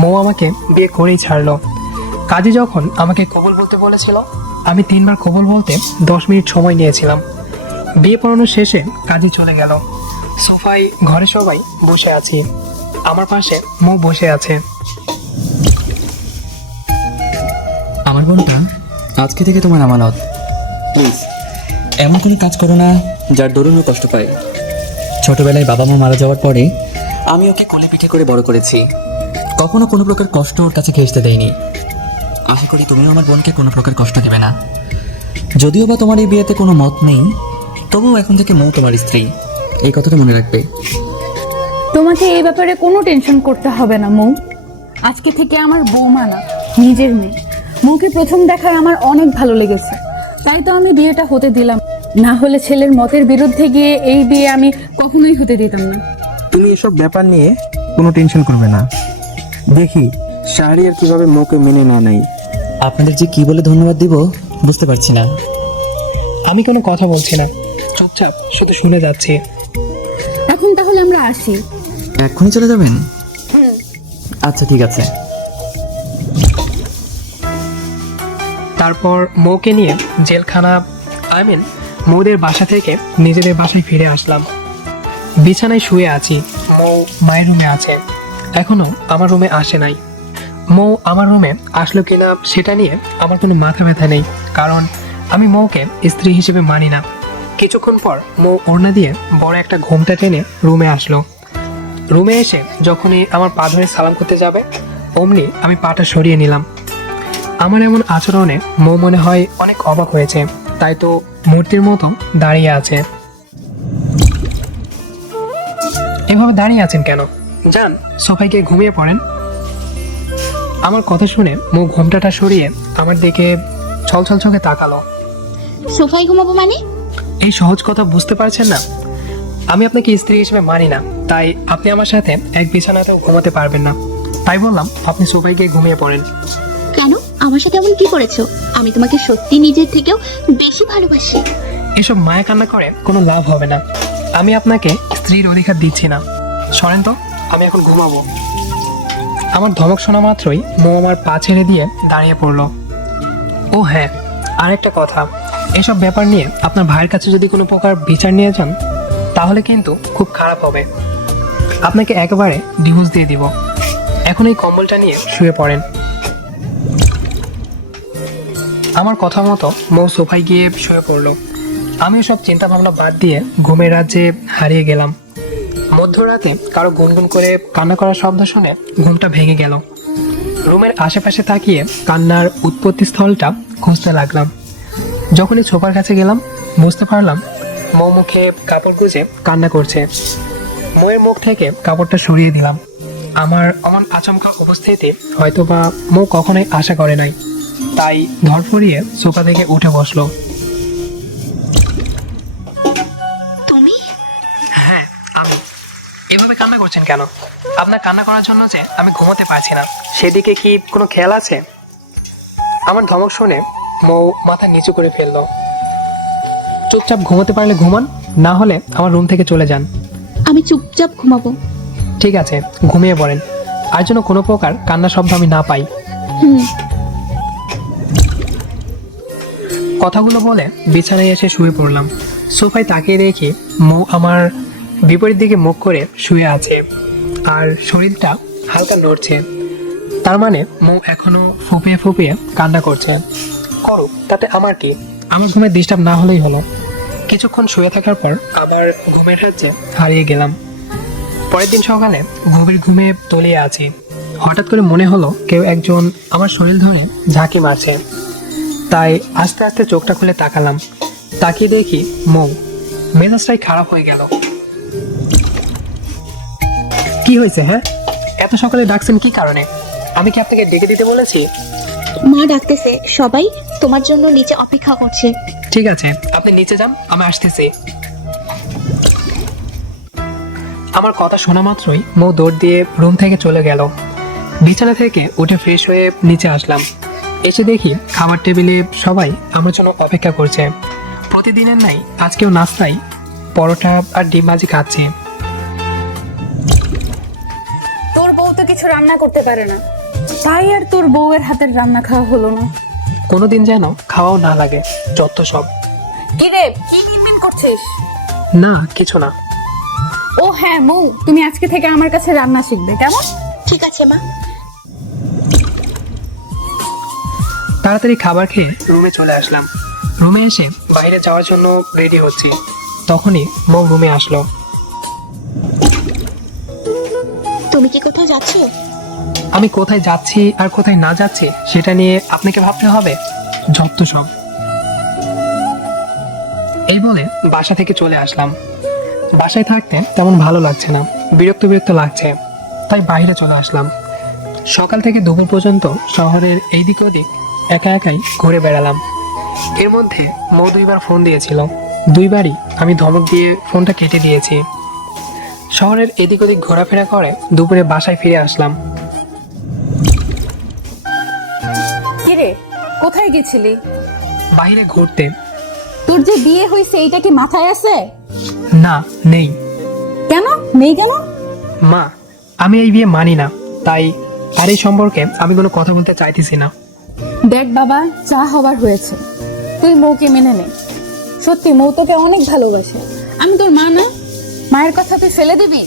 মৌ আমাকে বিয়ে করেই ছাড়লো। কাজী যখন আমাকে কবুল বলতে বলেছিল, আমি 3 বার কবুল বলতে 10 মিনিট সময় নিয়েছিলাম। বিয়ে পড়ানোর শেষে কাজী চলে গেল। সোফায় ঘরে সবাই বসে আছি, আমার পাশে মৌ বসে আছে। আমার বোনটা আজকে থেকে তোমার আমানত। প্লিজ এমন কোনো কাজ করো না যার দরুন ও কষ্ট পায়। ছোটবেলায় বাবা মা মারা যাওয়ার পরে আমি ওকে কোলে পিঠে করে বড় করেছি, কখনো কোনো প্রকার কষ্ট ওর কাছে ঘেঁষতে দেয়নি। আশা করি তুমিও আমার বোনকে কোনো প্রকার কষ্ট দেবে না। যদিও বা তোমার এই বিয়েতে কোনো মত নেই, তবুও এখন থেকে মৌ তোমার স্ত্রী, এই কথাটা মনে রাখবে। তোমাকে এই ব্যাপারে কোনো টেনশন করতে হবে না মৌ। আজকে থেকে আমার বৌমা না, নিজের মেয়ে। মৌকে প্রথম দেখায় আমার অনেক ভালো লেগেছে, তাই তো আমি বিয়েটা হতে দিলাম। না হলে ছেলের মতের বিরুদ্ধে গিয়ে এই বিয়ে আমি কখনোই হতে দিতাম না। তুমি এসব ব্যাপার নিয়ে কোনো টেনশন করবে না। দেখি শাহরিয়ার কিভাবে মৌকে মেনে না নেয়। আপনাদের যে কি বলে ধন্যবাদ দিব বুঝতে পারছি না। আমি কোনো কথা বলছি না, চুপচাপ শুধু শুনে যাচ্ছি। এখন তাহলে আমরা আসি। এক্ষুনি চলে যাবেন? আচ্ছা ঠিক আছে। তারপর মৌকে নিয়ে জেলখানা মৌদের বাসা থেকে নিজেদের বাসায় ফিরে আসলাম। বিছানায় শুয়ে আছি, মৌ মায়ের রুমে আছে, এখনো আমার রুমে আসে নাই। মৌ আমার রুমে আসলো কিনা সেটা নিয়ে আমার কোনো মাথা ব্যথা নেই, কারণ আমি মৌকে স্ত্রী হিসেবে মানি না। কিছুক্ষণ পর মৌ ওড়না দিয়ে বড় একটা ঘোমটা টেনে রুমে আসলো। রুমে এসে যখনই আমার পা ধরে সালাম করতে যাবে, অমনি আমি পাটা সরিয়ে নিলাম। আমার এমন আচরণে মৌ মনে হয় অনেক অবাক হয়েছে, তাই তো মূর্তির মতো দাঁড়িয়ে আছে। এভাবে দাঁড়িয়ে আছেন কেন? যান সোফায় গিয়ে ঘুমিয়ে পড়েন। আমার কথা শুনে মৌ ঘোমটাটা সরিয়ে আমার দিকে ছলছল চোখে তাকালো। সোফায় ঘুমাবো মানে? এই সহজ কথা বুঝতে পারছেন না? আমি আপনাকে স্ত্রী হিসেবে মানি না, তাই আপনি আমার সাথে এক বিছানাতেও ঘুমাতে পারবেন না। তাই বললাম আপনি সোফায় গিয়ে ঘুমিয়ে পড়েন। কেন, আমার সাথে এমন কি করেছো? আমি তোমাকে সত্যি নিজের থেকেও বেশি ভালোবাসি। এসব মায়া কান্না করে কোনো লাভ হবে না। আমি আপনাকে স্ত্রীর অধিকার দিচ্ছি না, সরেন তো, আমি এখন ঘুমাবো। আমার ধমক শোনা মাত্রই মৌ আমার পা ছেড়ে দিয়ে দাঁড়িয়ে পড়লো। ও হ্যাঁ, আরেকটা কথা, এসব ব্যাপার নিয়ে আপনার ভাইয়ের কাছে যদি কোনো প্রকার বিচার নিয়ে যান তাহলে কিন্তু খুব খারাপ হবে। আপনাকে একেবারে ডিভোর্স দিয়ে দিব। এখন এই কম্বলটা নিয়ে শুয়ে পড়েন। আমার কথা মতো মৌ সোফায় গিয়ে শুয়ে পড়লো। আমিও সব চিন্তা ভাবনা বাদ দিয়ে ঘুমের রাজ্যে হারিয়ে গেলাম। মধ্যরাতে কারো গুনগুন করে কান্না করার শব্দ শুনে ঘুমটা ভেঙে গেল। রুমের আশেপাশে তাকিয়ে কান্নার উৎপত্তি স্থলটা খুঁজতে লাগলাম। যখনই সোফার কাছে গেলাম বুঝতে পারলাম মৌ মুখে কাপড় গুঁজে কান্না করছে। মৌয়ের মুখ থেকে কাপড়টা সরিয়ে দিলাম। আমার অমন আচমকা উপস্থিতি হয়তো বা মৌ কখনোই আশা করে নাই, তাই ধরফরিয়ে সোফা থেকে উঠে বসলো। তুমি? হ্যাঁ আমি। এভাবে কান্না করছেন কেন? আপনার কান্না করার জন্য যে আমি ঘুমোতে পারছি না সেদিকে কি কোনো খেয়াল আছে? আমার ধমক শুনে মৌ মাথা নিচু করে ফেললো। চুপচাপ ঘুমোতে পারলে ঘুমান, না হলে আমার রুম থেকে চলে যান। আমি চুপচাপ ঘুমাবো। ঠিক আছে, ঘুমিয়ে পড়েন, আর যেন কোনো প্রকার কান্না শব্দ আমি না পাই। কথাগুলো বলে বিছানায় এসে শুয়ে পড়লাম। সোফায় তাকিয়ে দেখি মৌ আমার বিপরীত দিকে মুখ করে শুয়ে আছে, আর শরীরটা হালকা নড়ছে। তার মানে মৌ এখনো ফুপিয়ে ফুপিয়ে কান্না করছে। করুক, তাতে আমার কি? আমার ঘুমে ডিস্টার্ব না হলেই হলো। কিছুক্ষণ শুয়ে থাকার পর আবার ঘুমের রাজ্যে হারিয়ে গেলাম। পরের দিন সকালে গভীর ঘুমে তলিয়ে আছি। হঠাৎ করে মনে হলো কেউ একজন আমার শরীর ধরে ঝাঁকি মারছে, তাই আস্তে আস্তে চোখটা খুলে তাকালাম। তাকিয়ে দেখি মৌ। মেজাজটাই খারাপ হয়ে গেল। কি হয়েছে? হ্যাঁ, এত সকালে ডাকছেন কি কারণে? আমি কি আপনাকে ডেকে দিতে বলেছি? মা ডাকতেছে, সবাই তোমার জন্য নিচে অপেক্ষা করছে। ঠিক আছে, আপনি নিচে যান, আমি আসতেছি। আমার কথা শোনা মাত্রই মৌ দৌড় দিয়ে রুম থেকে চলে গেল। বিছানা থেকে উঠে ফ্রেশ হয়ে নিচে আসলাম। এসে দেখি খাবার টেবিলে সবাই আমার জন্য অপেক্ষা করছে। প্রতিদিনের নাই আজকেও নাস্তায় পরোটা আর ডিম ভাজি খাচ্ছি। তোর বউ তো কিছু রান্না করতে পারে না, তাই আর তোর বউয়ের হাতের রান্না খাওয়া হলো না। কোনোদিন যেন খাওয়াও না লাগে, যত সব। কি রে, কি মিনমিন করছিস? না কিছু না। ও হ্যাঁ মৌ, তুমি আজকে থেকে আমার কাছে রান্না শিখবে, কেমন? ঠিক আছে মা। তাড়াতাড়ি খাবার খেয়ে রুমে চলে আসলাম। রুমে এসে বাইরে যাওয়ার জন্য রেডি হচ্ছি, তখনই মৌ রুমে আসলো। তুমি কি কোথাও যাচ্ছ? আমি কোথায় যাচ্ছি আর কোথায় না যাচ্ছি সেটা নিয়ে আপনাকে ভাবতে হবে, যত সব। এই বলে বাসা থেকে চলে আসলাম। বাসায় থাকতে তেমন ভালো লাগছে না, বিরক্ত বিরক্ত লাগছে, তাই বাইরে চলে আসলাম। সকাল থেকে দুপুর পর্যন্ত শহরের এইদিক ওদিক একা একাই ঘুরে বেড়ালাম। এর মধ্যে মৌ 2বার ফোন দিয়েছিল, 2বারই আমি ধমক দিয়ে ফোনটা কেটে দিয়েছি। শহরের এদিক ওদিক ঘোরাফেরা করে দুপুরে বাসায় ফিরে আসলাম। কি রে, কোথায় গেছিলি? বাইরে ঘুরতে। তোর যে বিয়ে হয়েছে এইটা কি মাথায় আছে? না নেই। কেন নেই কেন? মা, আমি এই বিয়ে মানি না, তাই আর এই সম্পর্কে আমি কোনো কথা বলতে চাইতেছি না। দেখ বাবা, যা হবার হয়েছে, তুই মৌকে মেনে নে। সত্যি মৌ তোকে অনেক ভালোবাসে। আমি তোর মা না, মায়ের কথা তুই ফেলে দিবি?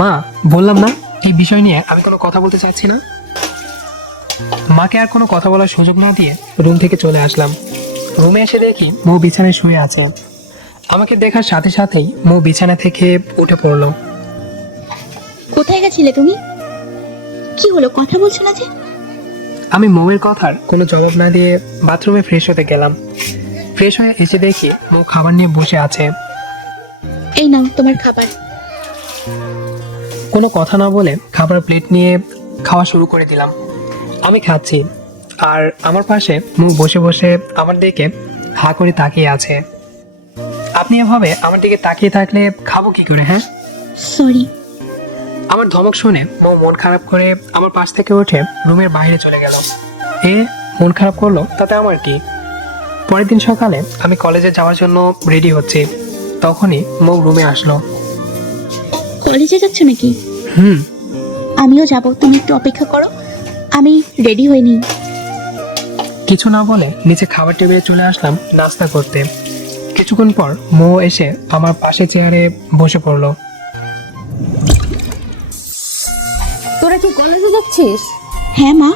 মা, বললাম না এই বিষয় নিয়ে আমি কোনো কথা বলতে চাচ্ছি না। মাকে আর কোনো কথা বলার সুযোগ না দিয়ে রুম থেকে চলে আসলাম। রুমে এসে দেখি মৌ বিছানায় শুয়ে আছে। আমাকে দেখার সাথে সাথেই মৌ বিছানা থেকে উঠে পড়লো। কোথায় গেছিলে তুমি? কি হলো, কথা বলছো না যে? আমি মৌয়ের কথার কোনো জবাব না দিয়ে বাথরুমে ফ্রেশ হতে গেলাম। ফ্রেশ হয়ে এসে দেখি মৌ খাবার নিয়ে বসে আছে। এই নাও তোমার খাবার। কোনো কথা না বলে খাবার প্লেট নিয়ে খাওয়া শুরু করে দিলাম। আমি খাচ্ছি, আর আমার পাশে মৌ বসে বসে আমার দিকে হা করে তাকিয়ে আছে। আপনি এভাবে আমার দিকে তাকিয়ে থাকলে খাবো কি করে? হ্যাঁ, সরি। আমার ধমক শুনে মৌ মন খারাপ করে আমার পাশ থেকে উঠে রুমের বাইরে চলে গেল। মন খারাপ করলো তাতে আমার কি? পরের দিন সকালে আমি কলেজে যাওয়ার জন্য রেডি হচ্ছি, তখনই মৌ রুমে আসলো। কলেজে যাচ্ছ নাকি? হুম। আমিও যাব, তুমি একটু অপেক্ষা করো, আমি রেডি হইনি। কিছু না বলে নিচে খাবার টেবিলে চলে আসলাম নাস্তা করতে। কিছুক্ষণ পর মৌ এসে আমার পাশে চেয়ারে বসে পড়লো। তোরা কি কলেজে যাচ্ছিস? হ্যাঁ মা।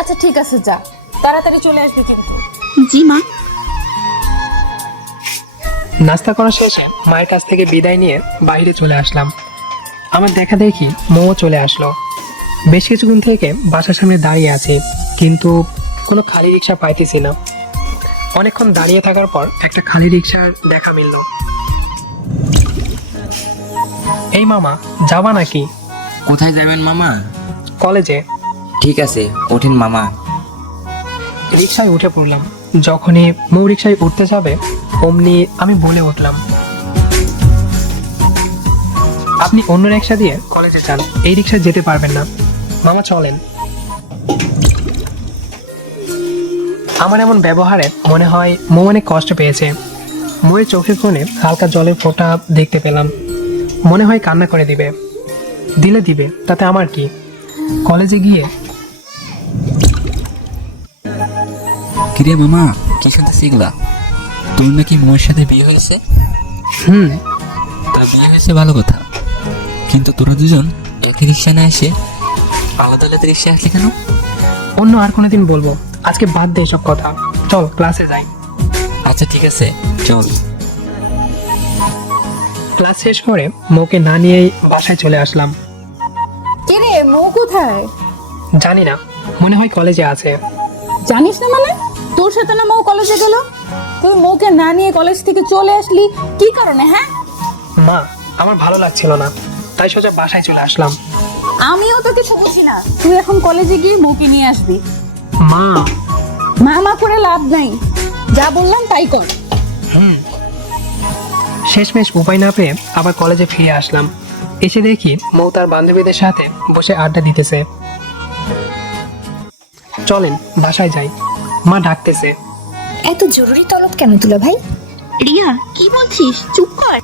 আচ্ছা ঠিক আছে, যা, তাড়াতাড়ি চলে আসবি কিন্তু। জি মা। নাস্তা করা শেষে মায়ের কাছ থেকে বিদায় নিয়ে বাইরে চলে আসলাম। আমার দেখা দেখি মৌ চলে আসলো। বেশ কিছুক্ষণ থেকে বাসার সামনে দাঁড়িয়ে আছি, কিন্তু কোনো খালি রিক্সা পাইতেছি না। অনেকক্ষণ দাঁড়িয়ে থাকার পর একটা খালি রিক্সার দেখা মিলল। এই মামা, যাবা নাকি? কোথায় যাবেন মামা? কলেজে। ঠিক আছে, ওঠেন মামা। রিক্সায় উঠে পড়লাম। যখনই মৌ রিক্সায় উঠতে যাবে অমনি আমি বলে উঠলাম, আপনি অন্য রিক্সা দিয়ে কলেজে যান, এই রিক্সায় যেতে পারবেন না। মামা চলেন। আমার এমন ব্যবহারে মনে হয় মৌ অনেক কষ্ট পেয়েছে। মৌয়ের চোখের কোণে হালকা জলের ফোঁটা দেখতে পেলাম। মনে হয় কান্না করে দিবে। দিলে দিবে, তাতে আমার কি? কলেজে গিয়ে কিরে মামা, কি শুনতেছি এগুলা? তোর নাকি মোর সাথে বিয়ে হয়েছে? তোর বিয়ে হয়েছে ভালো কথা, কিন্তু তোরা দুজন একই রিক্সা না এসে আলাদা আলাদা রিক্সা আসলে কেন? অন্য আর কোনোদিন বলবো, আজকে বাদ দে সব কথা, চল ক্লাসে যাই। আচ্ছা ঠিক আছে, চল। ক্লাস শেষ করে মৌকে না নিয়েই বাসায় চলে আসলাম। কে রে, মৌ কোথায়? জানি না, মনে হয় কলেজে আছে। জানিস না মানে? তোর সাথে না মৌ কলেজে গেল, তুই মৌকে না নিয়ে কলেজ থেকে চলে আসলি কি কারণে? হ্যাঁ, মা, আমার ভালো লাগছিল না, তাই সোজা বাসায় চলে আসলাম। আমিও তো কিছু বুঝি না, তুই এখন কলেজে গিয়ে মৌকে নিয়ে আসবি। মা। মামা করে লাভ নাই, যা বললাম তাই কর। শেষমেশ উপায় না পেয়ে আবার কলেজে ফিরে আসলাম। এসে দেখি মৌ তার বান্ধবীদের সাথে বসে আড্ডা দিতেছে। চলেন বাসায় যাই, মা ডাকতেছে। এত জরুরি তলব কেন তুলা ভাই? রিয়া কি বলছিস, চুপ কর।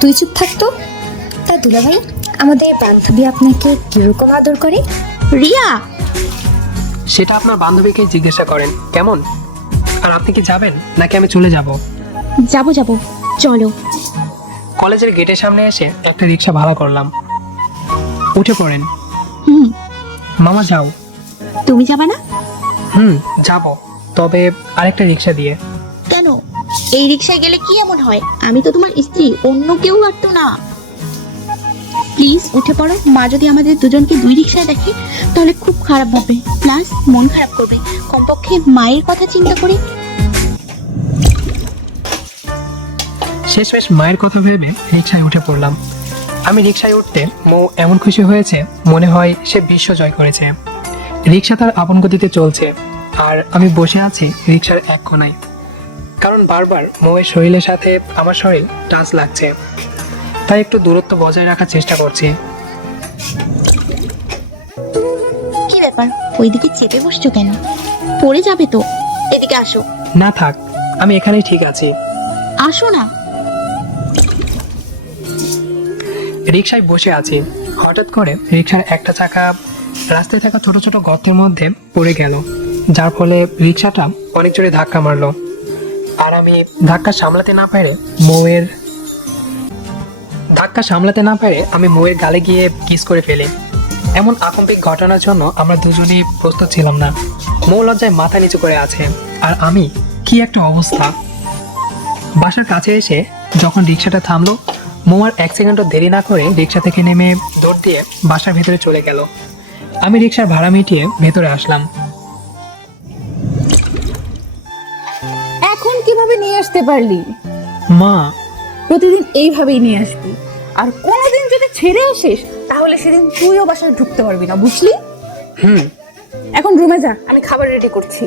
তুই চুপ থাকতো। তা দুলা ভাই, আমাদের বান্ধবী আপনাকে কিরকম আদর করে? রিয়া সেটা আপনার বান্ধবীকে জিজ্ঞাসা করেন কেমন। আর আপনি কি যাবেন নাকি আমি চলে যাব? যাবো চলো। কলেজের গেটের সামনে এসে একটা রিক্সা ভাড়া করলাম, উঠে পড়েন। হুম, মামা যাও। তুমি যাবে না? যাব, তবে আরেকটা রিক্সা দিয়ে। কেন? এই রিক্সায় গেলে কি এমন হয়? আমি তো তোমার স্ত্রী, অন্য কেউ পারতো না। প্লিজ উঠে পড়ো। মা যদি আমাদের দুজনকে দুই রিক্সায় দেখে তাহলে খুব খারাপ ভাববে, প্লাস মন খারাপ করবে। কমপক্ষে মায়ের কথা চিন্তা করে। শেষমেশ মায়ের কথা ভেবে রিক্সায় উঠে পড়লাম। আমি রিক্সায় উঠতে মৌ এমন খুশি হয়েছে, মনে হয় সে বিশ্ব জয় করেছে। রিক্সা তার আপন গতিতে চলছে, আর আমি বসে আছি রিক্সার এক কোনায়। কারণ বারবার মৌয়ের শরীরের সাথে আমার শরীর টাচ লাগছে, তাই একটু দূরত্ব বজায় রাখার চেষ্টা করছি। কি ব্যাপার, ওইদিকে চেপে বসছো কেন? পড়ে যাবে তো। এদিকে আসো। না থাক, আমি এখানেই ঠিক আছি। আসো না। রিক্সায় বসে আছি, হঠাৎ করে রিক্সার একটা চাকা রাস্তায় থাকা ছোট ছোট গর্তের মধ্যে পড়ে গেল, যার ফলে রিক্সাটা অনেক জোরে ধাক্কা মারলো। আর আমি ধাক্কা সামলাতে না পেরে আমি মৌয়ের গালে গিয়ে কিস করে ফেলি। এমন আকম্পিক ঘটনার জন্য আমরা দুজনেই প্রস্তুত ছিলাম না। মৌ লজ্জায় মাথা নিচু করে আছে, আর আমি কি একটা অবস্থা। বাসার কাছে এসে যখন রিক্সাটা থামলো, মৌ আর এক সেকেন্ডও দেরি না করে রিক্সা থেকে নেমে দৌড় দিয়ে বাসার ভেতরে চলে গেল। আমি রিক্সার ভাড়া মিটিয়ে ভেতরে আসলাম। এখন কিভাবে নিয়ে আসতে পারলি? মা, প্রতিদিন এইভাবেই নিয়ে আসবি, আর কোনোদিন যদি ছেড়ে আসিস তাহলে সেদিন তুইও বাসায় ঢুকতে পারবি না, বুঝলি? এখন রুমে যা, আমি খাবার রেডি করছি।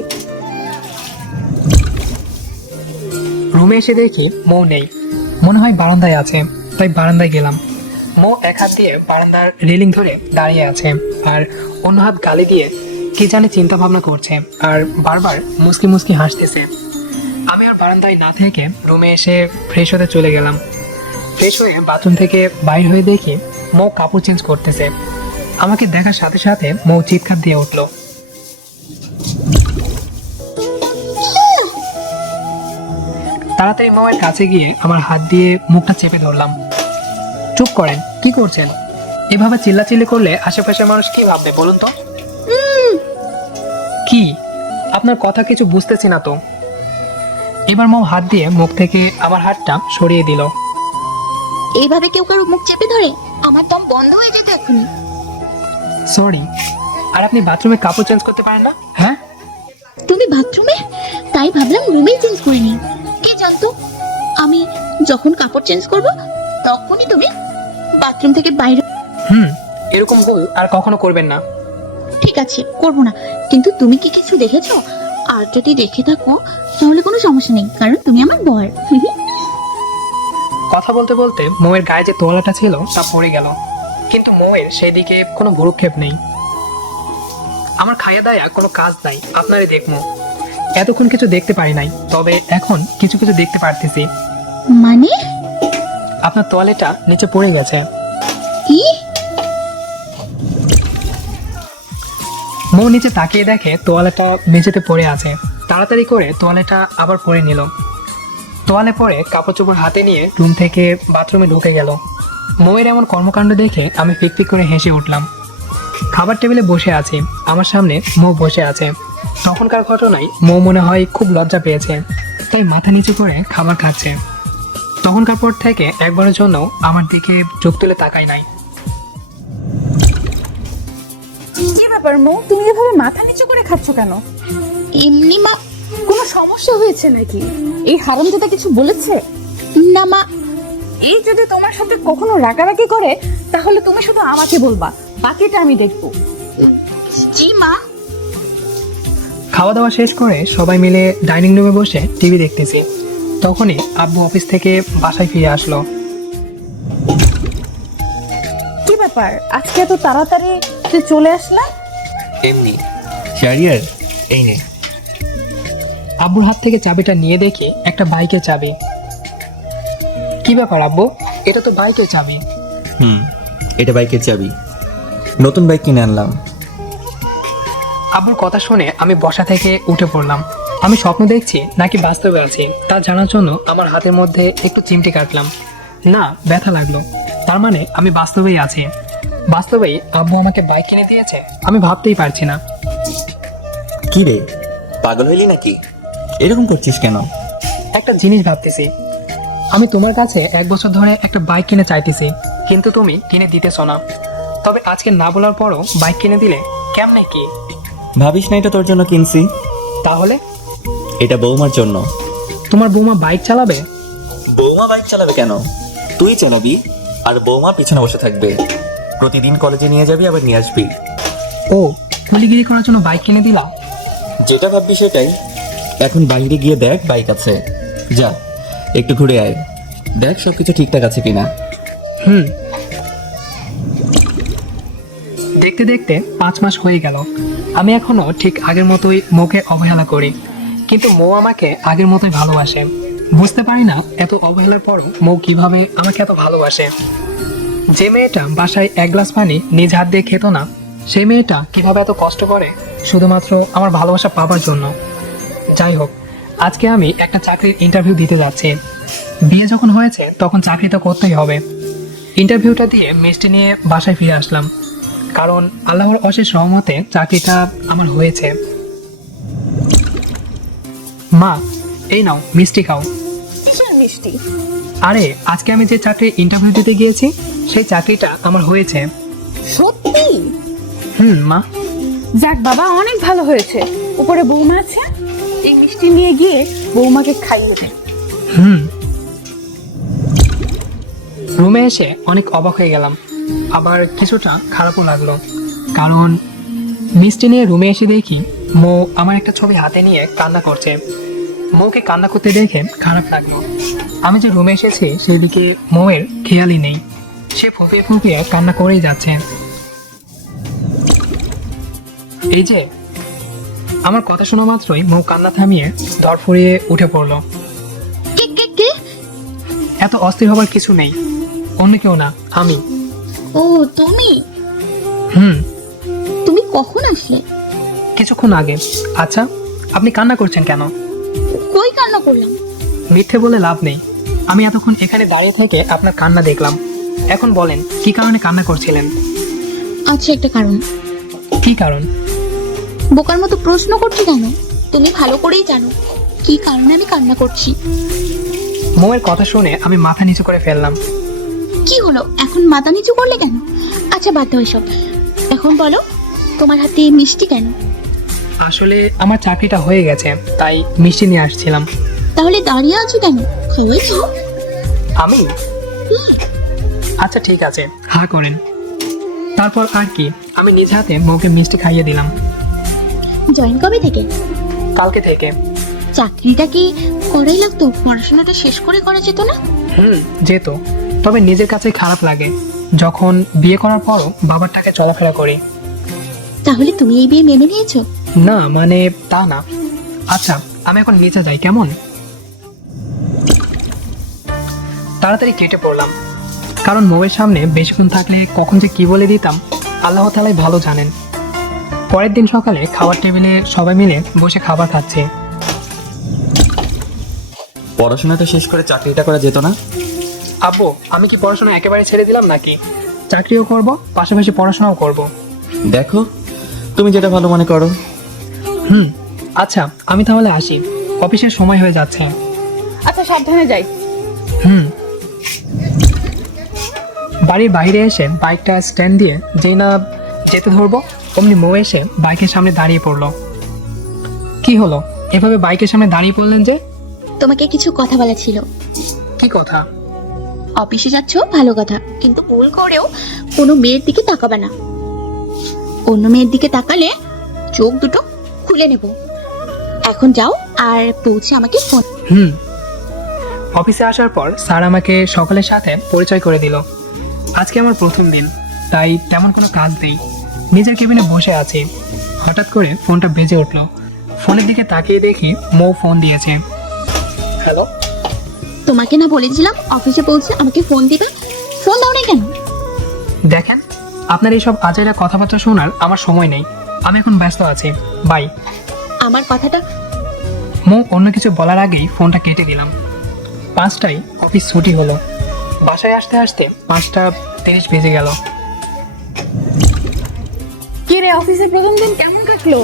রুমে এসে দেখি মৌ নেই, মনে হয় বারান্দায় আছে, তাই বারান্দায় গেলাম। মৌ এক হাত দিয়ে বারান্দার রেলিং ধরে দাঁড়িয়ে আছে, আর অন্য হাত গালে দিয়ে কি জানি চিন্তা ভাবনা করছে, আর বারবার মুসকি মুসকি হাসতেছে। আমি আর বারান্দায় না থেকে রুমে এসে ফ্রেশ হতে চলে গেলাম। ফ্রেশ হয়ে বাথরুম থেকে বাইর হয়ে দেখি মৌ কাপড় চেঞ্জ করতেছে। আমাকে দেখার সাথে সাথে মৌ চিৎকার দিয়ে উঠল। তাড়াতাড়ি মৌয়ের কাছে গিয়ে আমার হাত দিয়ে মুখটা চেপে ধরলাম। চুপ করেন, কি করছেন? এভাবে চিল্লাচিল্লি করলে আশেপাশের মানুষ কি ভাববে বলুন তো? কি, আপনার কথা কিছু বুঝতেছি না তো। এবার মৌ হাত দিয়ে মুখ থেকে আমার হাতটা সরিয়ে দিল। এইভাবে কেউ কারো মুখ চেপে ধরে? আমার দম বন্ধ হয়ে যেত এখনই। সরি। আর আপনি বাথরুমে কাপড় চেঞ্জ করতে পারেন না? হ্যাঁ, তুমি বাথরুমে? তাই ভাবলাম রুমেই চেঞ্জ করে নি। কে জানতো আমি যখন কাপড় চেঞ্জ করব তখনই তুমি বাথরুম থেকে বাইরে। এরকম ভুল আর কখনো করবেন না। ঠিক আছে, করবো না। কিন্তু তুমি কি কিছু দেখেছো? আর যদি দেখে থাকো তাহলে কোনো সমস্যা নেই, কারণ তুমি আমার বর। কথা বলতে বলতে মৌয়ের গায়ে যে তোয়ালাটা ছিল তা পড়ে গেল, কিন্তু মৌয়ের সেদিকে কোনো ভ্রুক্ষেপ নেই। আমার খাইয়া দায়া কোনো কাজ নাই, আপনারই দেখবো। এতক্ষণ কিছু দেখতে পারি নাই, তবে এখন কিছু কিছু দেখতে পারতেছি। মানে? আপনার তোয়ালেটা নিচে পড়ে গেছে। কি? মৌ নিচে তাকিয়ে দেখে তোয়ালেটা মেঝেতে পড়ে আছে। তাড়াতাড়ি করে তোয়ালেটা আবার পরে নিল। তোয়ালে পরে কাপড় চোপড় হাতে নিয়ে রুম থেকে বাথরুমে ঢুকে গেল। মৌয়ের এমন কর্মকাণ্ড দেখে আমি ফিকফিক করে হেসে উঠলাম। খাবার টেবিলে বসে আছি, আমার সামনে মৌ বসে আছে। তখনকার ঘটনায় মৌ মনে হয় খুব লজ্জা পেয়েছে, তাই মাথা নিচু করে খাবার খাচ্ছে। তখনকার পর থেকে একবারের জন্য আমার দিকে চোখ তুলে তাকায় নাই। কি ব্যাপার মৌ, তুমি এভাবে মাথা নিচু করে খাচ্ছ কেন? এমনি মা। কোনো সমস্যা হয়েছে নাকি? এই হারামজাদা কিছু বলেছে? না মা। এই যদি তোমার সাথে কখনো রাগারাগি করে তাহলে তুমি শুধু আমাকে বলবা, বাকিটা আমি দেখবো। জি মা। খাওয়া দাওয়া শেষ করে সবাই মিলে ডাইনিং রুমে বসে টিভি দেখতেছি। তখনই আব্বু অফিস থেকে বাসায় ফিরে আসলো। কি ব্যাপার, আজকে এত তাড়াতাড়ি তুই চলে আসলা? এমনি শাহরিয়ার, এই নে। আব্বুর হাত থেকে চাবিটা নিয়ে দেখি একটা বাইকের চাবি। কি ব্যাপার আব্বু, এটা তো বাইকের চাবি। এটা বাইকের চাবি, নতুন বাইক কিনে আনলাম। আব্বুর কথা শুনে আমি বসা থেকে উঠে পড়লাম। আমি স্বপ্ন দেখছি নাকি বাস্তবে আছি তা জানার জন্য আমার হাতের মধ্যে একটু চিমটি কাটলাম। না, ব্যথা লাগলো। তার মানে আমি বাস্তবেই আছি। বাস্তবেই আব্বু আমাকে বাইক কিনে দিয়েছে, আমি ভাবতেই পারছি না। কি রে, পাগল হইলি নাকি? এরকম করছিস কেন? একটা জিনিস ভাবতেছি, আমি তোমার কাছে 1 বছর ধরে একটা বাইক কিনে চাইতেছি, কিন্তু তুমি কিনে দিতেছ না। তবে আজকে না বলার পরও বাইক কিনে দিলে কেমনে কি? ভাবিস না এটা তোর জন্য কিনছি, তাহলে এটা বৌমার জন্য। তোমার বৌমা বাইক চালাবে? বৌমা বাইক চালাবে কেন? তুই চালাবি আর বৌমা পিছনে বসে থাকবে। প্রতিদিন কলেজে নিয়ে যাবি আবার নিয়ে আসবি। ও, কুলিগিরি করার জন্য বাইক কিনে দিলা? যেটা ভাববি সেটাই। এখন বাইরে গিয়ে দেখ বাইক আছে, যা একটু ঘুরে আয়, দেখ সবকিছু ঠিকঠাক আছে কিনা। দেখতে দেখতে 5 মাস হয়ে গেল। আমি এখনো ঠিক আগের মতোই মৌকে অবহেলা করি, কিন্তু মৌ আমাকে আগের মতোই ভালোবাসে। বুঝতে পারি না এত অবহেলার পরও মৌ কিভাবে আমাকে এত ভালোবাসে। যে মেয়েটা বাসায় 1 গ্লাস পানি নিজ হাত দিয়ে খেত না, সেই মেয়েটা কিভাবে এত কষ্ট করে শুধুমাত্র আমার ভালোবাসা পাবার জন্য। যাই হোক, আজকে আমি একটা চাকরির ইন্টারভিউ দিতে যাচ্ছি। বিয়ে যখন হয়েছে তখন চাকরি তো করতেই হবে। ইন্টারভিউটা দিয়ে মিষ্টি নিয়ে বাসায় ফিরে আসলাম, কারণ আল্লাহর অশেষ রহমতে চাকরিটা আমার হয়েছে। মা, এই নাও মিষ্টি খাও। মিষ্টি? আরে, আজকে আমি যে চাকরির ইন্টারভিউ দিতে গিয়েছি সেই চাকরিটা আমার হয়েছে। সত্যি? মা। যাক বাবা, অনেক ভালো হয়েছে। উপরে বৌমা আছে, এই মিষ্টি নিয়ে গিয়ে বৌমাকে খাইয়ে দে। রুমে এসে অনেক অবাক হয়ে গেলাম, আবার কিছুটা খারাপও লাগলো। কারণ মিষ্টি নিয়ে রুমে এসে দেখি মৌ আমার একটা ছবি হাতে নিয়ে কান্না করছে। মৌকে কান্না করতে দেখে খারাপ লাগলো। আমি যে রুমে এসেছি সেদিকে মৌয়ের খেয়ালই নেই, সে ফুপিয়ে ফুপিয়ে কান্না করেই যাচ্ছে। এই যে, আমার কথা শোনা মাত্রই মৌ কান্না থামিয়ে ধরফড়িয়ে উঠে পড়লো। কে কে কে? এত অস্থির হবার কিছু নেই, অন্য কেউ না, আমি। ও, তুমি? হুম। তুমি কখন আসলে? কিছুক্ষণ আগে। আচ্ছা, আপনি কান্না করছেন কেন? কই কান্না করলাম? মিথ্যে বলে লাভ নেই, আমি এতক্ষণ এখানে দাঁড়িয়ে থেকে আপনার কান্না দেখলাম। এখন বলেন কি কারণে কান্না করছিলেন? আচ্ছা, একটা কারণ। কি কারণ? বোকার মতো প্রশ্ন করছি কেন? তুমি ভালো করেই জানো কি কারণে আমি কান্না করছি। মৌয়ের কথা শুনে আমি মাথা নিচু করে ফেললাম। কি হলো, এখন মাথা নিচু করলে কেন? আচ্ছা, বাদ দাও এসব। এখন বলো, তোমার হাতে মিষ্টি কেন? আসলে আমার চাকরিটা হয়ে গেছে, তাই মিষ্টি নিয়ে আসছিলাম। তাহলে দাঁড়িয়ে আছো কেন? খাওয়াই তো। আমি? আচ্ছা ঠিক আছে, হা করেন। তারপর আর কি, আমি নিজ হাতে মৌকে মিষ্টি খাইয়ে দিলাম। জয়েন কবে থেকে? কালকে থেকে। চাকরিটা কি করাই লাগতো? পড়াশোনাটা শেষ করে করা যেত না? যেত, তবে নিজের কাছে খারাপ লাগে যখন বিয়ে করার পরও বাবার টাকে চলাফেরা করি। তাহলে তুমি এই বিয়ে মেনে নিয়েছো? না, মানে তা না। আচ্ছা, আমি এখন নিচে যাই, কেমন? তাড়াতাড়ি কেটে পড়লাম, কারণ মৌয়ের সামনে বেশিক্ষণ থাকলে কখন যে কি বলে দিতাম আল্লাহ তাআলাই ভালো জানেন। পরের দিন সকালে খাবার টেবিলে সবাই মিলে বসে খাবার খাচ্ছে। পড়াশোনাটা শেষ করে চাকরিটা করা যেত না? আব্বু, আমি কি পড়াশোনা একেবারে ছেড়ে দিলাম নাকি? চাকরিও করব, পাশাপাশি পড়াশোনাও করব। দেখো, তুমি যেটা ভালো মনে করো। আচ্ছা, আমি তাহলে আসি, অফিসের সময় হয়ে যাচ্ছে। আচ্ছা, সাবধানে যাই। বাড়ির বাইরে এসে বাইকটা স্ট্যান্ড দিয়ে যেই না যেতে ধরবো, অমনি মৌ এসে বাইকের সামনে দাঁড়িয়ে পড়লো। কি হলো, এভাবে বাইকের সামনে দাঁড়িয়ে পড়লেন যে? তোমাকে কিছু কথা বলা ছিল। কি কথা? অফিসে যাচ্ছ ভালো কথা, কিন্তু ভুল করেও কোনো মেয়ের দিকে তাকাবে না। অন্য মেয়ের দিকে তাকালে চোখ দুটো খুলে নেব। এখন যাও আর পৌঁছে আমাকে ফোন। অফিসে আসার পর স্যার আমাকে সকলের সাথে পরিচয় করে দিল। আজকে আমার প্রথম দিন, তাই তেমন কোনো কাজ নেই। নিজের কেবিনে বসে আছি, হঠাৎ করে ফোনটা বেজে উঠল। ফোনের দিকে তাকিয়ে দেখি মৌ ফোন দিয়েছে। হ্যালো। তোমাকে না বলেছিলাম অফিসে পৌঁছে আমাকে ফোন দিবে, ফোন দাও না কেন? দেখেন, আপনার এইসব আজাইরা কথাবার্তা শোনার আমার সময় নেই, আমি এখন ব্যস্ত আছি, বাই। আমার কথাটা মৌ অন্য কিছু বলার আগেই ফোনটা কেটে দিলাম। 5টায় অফিস ছুটি হলো। বাসায় আসতে আসতে 5:30 বেজে গেল। কি রে, অফিসের প্রথম দিন কেমন কাটলো?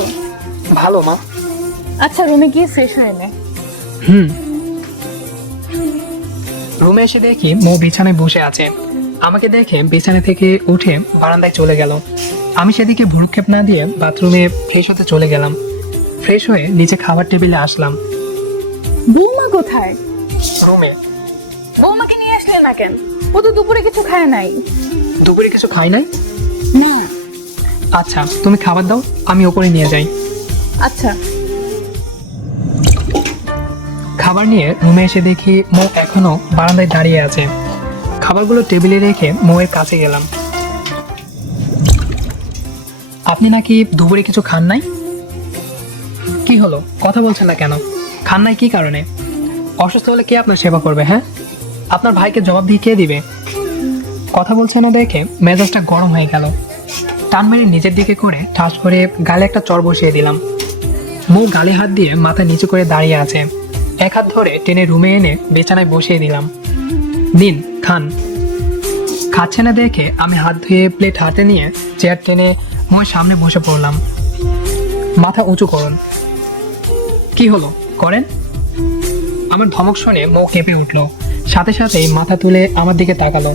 ভালো মা। আচ্ছা, রুমে গিয়ে ফ্রেশ হয়ে নে। রুমে এসে দেখি মৌ বিছানায় বসে আছে। আমাকে দেখে বিছানা থেকে উঠে বারান্দায় চলে গেল। আমি সেদিকে ভ্রুক্ষেপ না দিয়ে বাথরুমে ফ্রেশ হতে চলে গেলাম। ফ্রেশ হয়ে নিচে খাবার টেবিলে আসলাম। বৌমা কোথায়? রুমে। বৌমাকে নিয়ে আসলে না কেন? ও তো দুপুরে কিছু খায় নাই। দুপুরে কিছু খাই নাই? না। আচ্ছা, তুমি খাবার দাও, আমি ওপরে নিয়ে যাই। আচ্ছা। খাবার নিয়ে রুমে এসে দেখি মৌ এখনো বারান্দায় দাঁড়িয়ে আছে। খাবারগুলো টেবিলে রেখে মৌয়ের কাছে গেলাম। আপনি নাকি দুপুরে কিছু খান নাই? কি হলো, কথা বলছেন না কেন? খান নাই কি কারণে? অসুস্থ হলে কে আপনার সেবা করবে? হ্যাঁ, আপনার ভাইকে জবাব দিয়ে কে দিবে? কথা বলছে না দেখে মেজাজটা গরম হয়ে গেল। টান মেরে নিজের দিকে করে ঠাস করে গালে একটা চড় বসিয়ে দিলাম। মৌ গালে হাত দিয়ে মাথা নিচু করে দাঁড়িয়ে আছে। এক হাত ধরে টেনে রুমে এনে বিছানায় বসিয়ে দিলাম। নিন, খান। খাচ্ছে না দেখে আমি হাত ধুয়ে প্লেট হাতে নিয়ে চেয়ার টেনে মৌয়ের সামনে বসে পড়লাম। মাথা উঁচু করুন। কি হলো, করেন। আমার ধমক শুনে মৌ কেঁপে উঠল। সাথে সাথেই মাথা তুলে আমার দিকে তাকালো।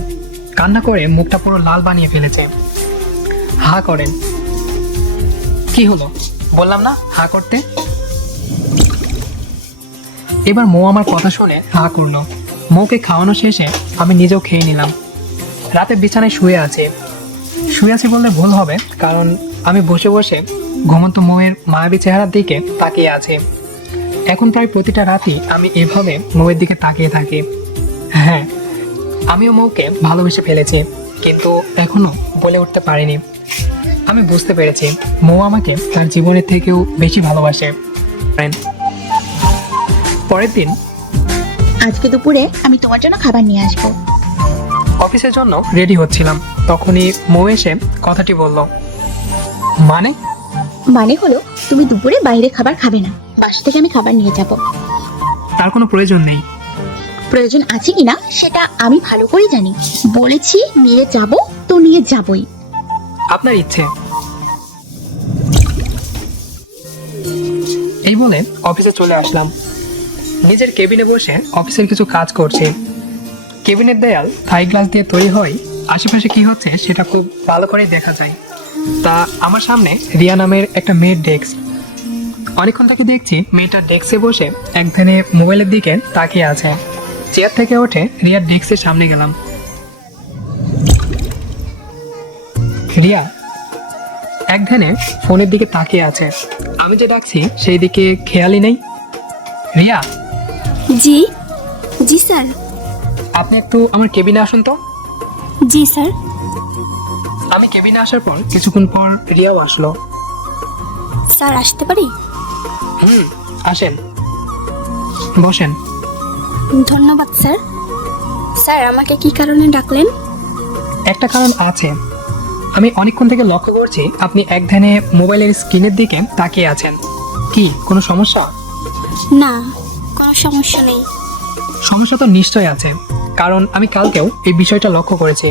কান্না করে মুখটা পুরো লাল বানিয়ে ফেলেছে। হা করেন। কি হলো, বললাম না হা করতে। এবার মৌ আমার কথা শুনে হা করলো। মৌকে খাওয়ানো শেষে আমি নিজেও খেয়ে নিলাম। রাতে বিছানায় শুয়ে আছি বললে ভুল হবে, কারণ আমি বসে বসে ঘুমন্ত মৌয়ের মায়াবী চেহারার দিকে তাকিয়ে আছি। এখন প্রায় প্রতিটা রাতই আমি এভাবে মৌয়ের দিকে তাকিয়ে থাকি। হ্যাঁ, আমিও মৌকে ভালোবেসে ফেলেছি, কিন্তু এখনো বলে উঠতে পারিনি। আমি বুঝতে পেরেছি মৌ আমাকে তার জীবনের থেকেও বেশি ভালোবাসে। পরের দিন আজকে দুপুরে আমি তোমার জন্য খাবার নিয়ে আসবো। অফিসের জন্য রেডি হচ্ছিলাম, তখনই মৌ এসে কথাটি বলল। মানে? মানে হলো তুমি দুপুরে বাইরে খাবার খাবে না, বাসা থেকে আমি খাবার নিয়ে যাব। তার কোনো প্রয়োজন নেই। প্রয়োজন আছে কিনা সেটা আমি ভালো করে জানি। বলেছি নিয়ে যাব তো নিয়ে যাবই। আপনার ইচ্ছে। এই বলে অফিসে চলে আসলাম। নিজের কেবিনে বসে অফিসের কিছু কাজ করছি। কেবিনের দেয়াল থাই গ্লাস দিয়ে তৈরি হয়, আশেপাশে কি হচ্ছে সেটা খুব ভালো করেই দেখা যায়। তা আমার সামনে রিয়া নামের একটা মেয়ের ডেস্ক। অনেকক্ষণ থেকে দেখছি মেয়েটার ডেস্কে বসে এক ধ্যানে মোবাইলের দিকে তাকিয়ে আছে। চেয়ার থেকে উঠে রিয়ার ডেস্কের সামনে গেলাম। রিয়া এক ধ্যানে ফোনের দিকে তাকিয়ে আছে। আমি যে ডাকছি সেই দিকে খেয়ালই নেই। রিয়া। জি জি স্যার। আপনি একটু আমার কেবিনে আসুন তো। জি স্যার। আমি কেবিনে আসার পর কিছুক্ষণ পর রিয়াও আসলো। স্যার আসতে পারি? আসেন, বসেন। ধন্যবাদ স্যার। স্যার আমাকে কি কারণে ডাকলেন? একটা কারণ আছে। আমি অনেকক্ষণ থেকে লক্ষ্য করছি আপনি এক ধ্যানে মোবাইলের স্ক্রিনের দিকে তাকিয়ে আছেন। কি কোনো সমস্যা? না, কোনো সমস্যা নেই। সমস্যা তো নিশ্চয় আছে, কারণ আমি কালকেও এই বিষয়টা লক্ষ্য করেছি।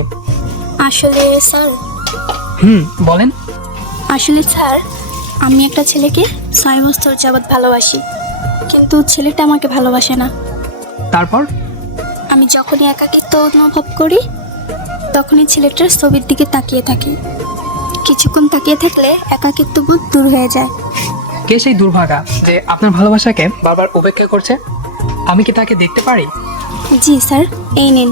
আসলে স্যার বলেন। আসলে স্যার আমি একটা ছেলেকে 6 বছর যাবৎ ভালোবাসি, কিন্তু ছেলেটা আমাকে ভালোবাসে না। তারপর? আমি যখনই একাকিত্ব অনুভব করি তখনই ছেলেটার ছবির দিকে তাকিয়ে থাকি। কিছুক্ষণ তাকিয়ে থাকলে একাকিত্ব বোধ দূর হয়ে যায়। কে সেই দুর্ভাগা যে আপনার ভালোবাসাকে বারবার উপেক্ষা করছে? আমি কি তাকে দেখতে পারি? জি স্যার, এই নিন।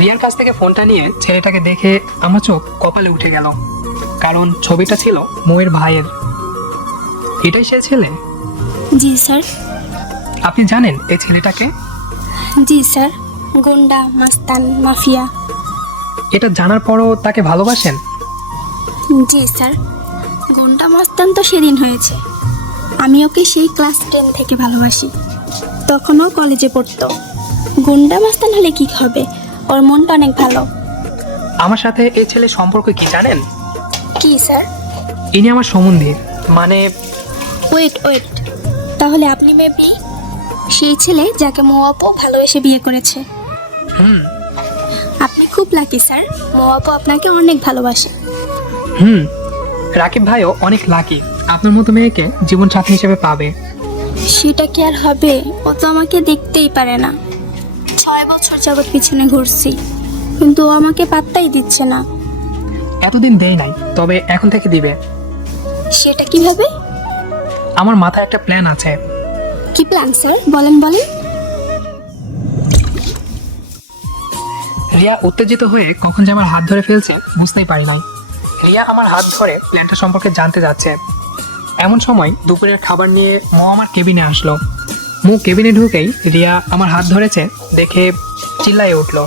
রিয়ার কাছ থেকে ফোনটা নিয়ে ছেলেটাকে দেখে আমার চোখ কপালে উঠে গেল, কারণ ছবিটা ছিল মৌয়ের ভাইয়ের। এটাই সে ছেলে? জি স্যার। আপনি জানেন এই ছেলেটাকে? জি স্যার, গুন্ডা, মাস্তান, মাফিয়া। এটা জানার পরও তাকে ভালোবাসেন? জি স্যার, গুন্ডা মাস্তান তো সেদিন হয়েছে। আমি ওকে সেই ক্লাস 10 থেকে ভালোবাসি, তখনও কলেজে পড়তো। গুন্ডা মাস্তান হলে কি হবে, ওর মনটা অনেক ভালো। আমার সাথে এই ছেলে সম্পর্ক কি জানেন? কি স্যার? ইনি আমার সম্বন্ধী, মানে ওয়েট, তাহলে আপনি মেবি সেই ছেলে যাকে মৌ আপু ভালোবেসে বিয়ে করেছে। হুম আপনি খুব লাকি স্যার, মৌ আপু আপনাকে অনেক ভালোবাসে। হুম রাকিব ভাইও অনেক লাকি আপনার মতো মেয়েকে জীবন সাথী হিসেবে পাবে। সেটা কি আর হবে, ও তো আমাকে দেখতেই পারে না। 6 বছর যাবৎ পিছনে ঘুরছি, কিন্তু ও আমাকে পাত্তাই দিচ্ছে না। এতদিন দেই নাই, তবে এখন থেকে দিবে। সেটা কিভাবে? আমার মাথায় একটা প্ল্যান আছে। কি প্ল্যান স্যার, বলেন। রিয়া উত্তেজিত হয়ে কখন যে আমার হাত ধরে ফেলছে বুঝতেই পারি নাই। রিয়া আমার হাত ধরে প্ল্যানটা সম্পর্কে জানতে যাচ্ছে। এমন সময় দুপুরের খাবার নিয়ে মৌ আমার কেবিনে আসলো। মৌ কেবিনে ঢুকেই রিয়া আমার হাত ধরেছে দেখে চিল্লায়ে উঠলো।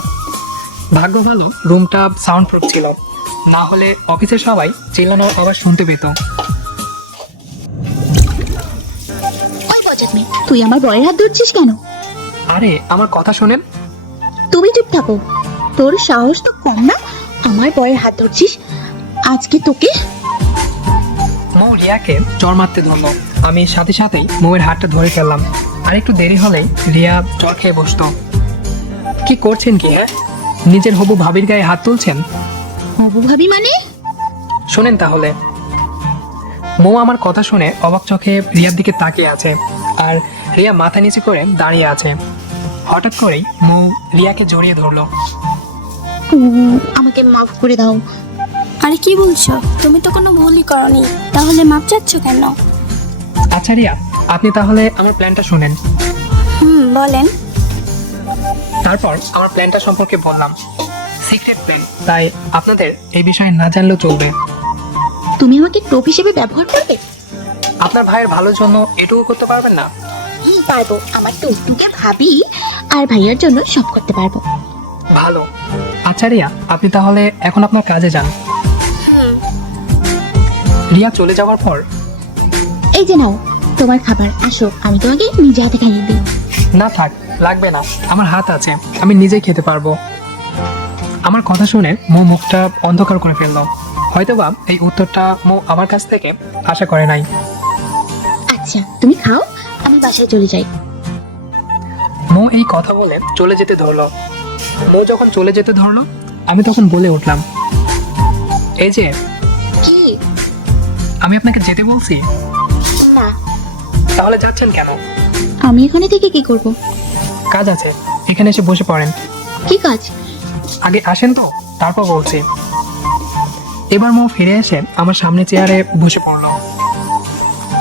ভাগ্য ভালো রুমটা সাউন্ড প্রুফ ছিল, না হলে অফিসের সবাই চিল্লানো আবার শুনতে পেত। ওই বজ্জাত মেয়ে, তুই আমার বয়ের হাত ধরছিস কেন? আরে আমার কথা শোনেন। তুমি চুপ থাকো, তোর সাহস তো কম না, আমার বয়ের হাত ধরছিস। আজকে তোকে মৌ রিয়াকে চর মারতে ধরলো। আমি সাথে সাথেই মৌয়ের হাতটা ধরে ফেললাম। আর একটু দেরি হলেই রিয়া চর খেয়ে বসতো। কি করছেন কি? হ্যাঁ, নিজের হবু ভাবির গায়ে হাত তুলছেন? হবু ভাবি মানে? শোনেন তাহলে। মৌ আমার কথা শুনে অবাক চোখে রিয়ার দিকে তাকিয়ে আছে, আর রিয়া মাথা নিচু করে দাঁড়িয়ে আছে। হঠাৎ করেই মৌ রিয়াকে জড়িয়ে ধরলো। আমাকে মাফ করে দাও। আরে কি বলছো, তুমি তো কোনো ভুলই করনি, তাহলে মাপ চাচ্ছ কেন? আচ্ছা রিয়া, আপনি তাহলে আমার প্ল্যানটা শুনেন। বলেন। তারপর আমার প্ল্যানটা সম্পর্কে বললাম। সিক্রেট প্ল্যান, তাই আপনাদের এই বিষয়ে না জানলেও চলবে। তুমি আমাকে টোপ হিসেবে ব্যবহার করবে? আপনার ভাইয়ের ভালোর জন্য এটুকু করতে পারবেন না? পারবো, আমার টুকটুকে ভাবি আর ভাইয়ার জন্য সব করতে পারবো। ভালো। আচ্ছা রিয়া, আপনি তাহলে এখন আপনার কাজে যান। রিয়া চলে যাওয়ার পর, এই যে নাও তোমার খাবার, আসো আমি তোমাকে নিজে হাতে খাইয়ে দিই। না থাক, লাগবে না, আমার হাত আছে, আমি নিজেই খেতে পারবো। আমার কথা শুনে মৌ মুখটা অন্ধকার করে ফেললো। হয়তোবা এই উত্তরটা মৌ আমার কাছ থেকে আশা করে নাই। আচ্ছা তুমি খাও, আমি বাসায় চলে যাই। মৌ এই কথা বলে চলে যেতে ধরলো। মৌ যখন চলে যেতে ধরলো, আমি তখন বলে উঠলাম, এই যে কি? আমি আপনাকে যেতে বলছি। না, তাহলে যাচ্ছেন কেন? আমি এখানে থেকে কি করব? কাজ আছে, এখানে এসে বসে পড়েন। কি কাজ? আগে আসেন তো, তারপর বলছি। এবার মৌ ফিরে এসে আমার সামনে চেয়ারে বসে পড়লো।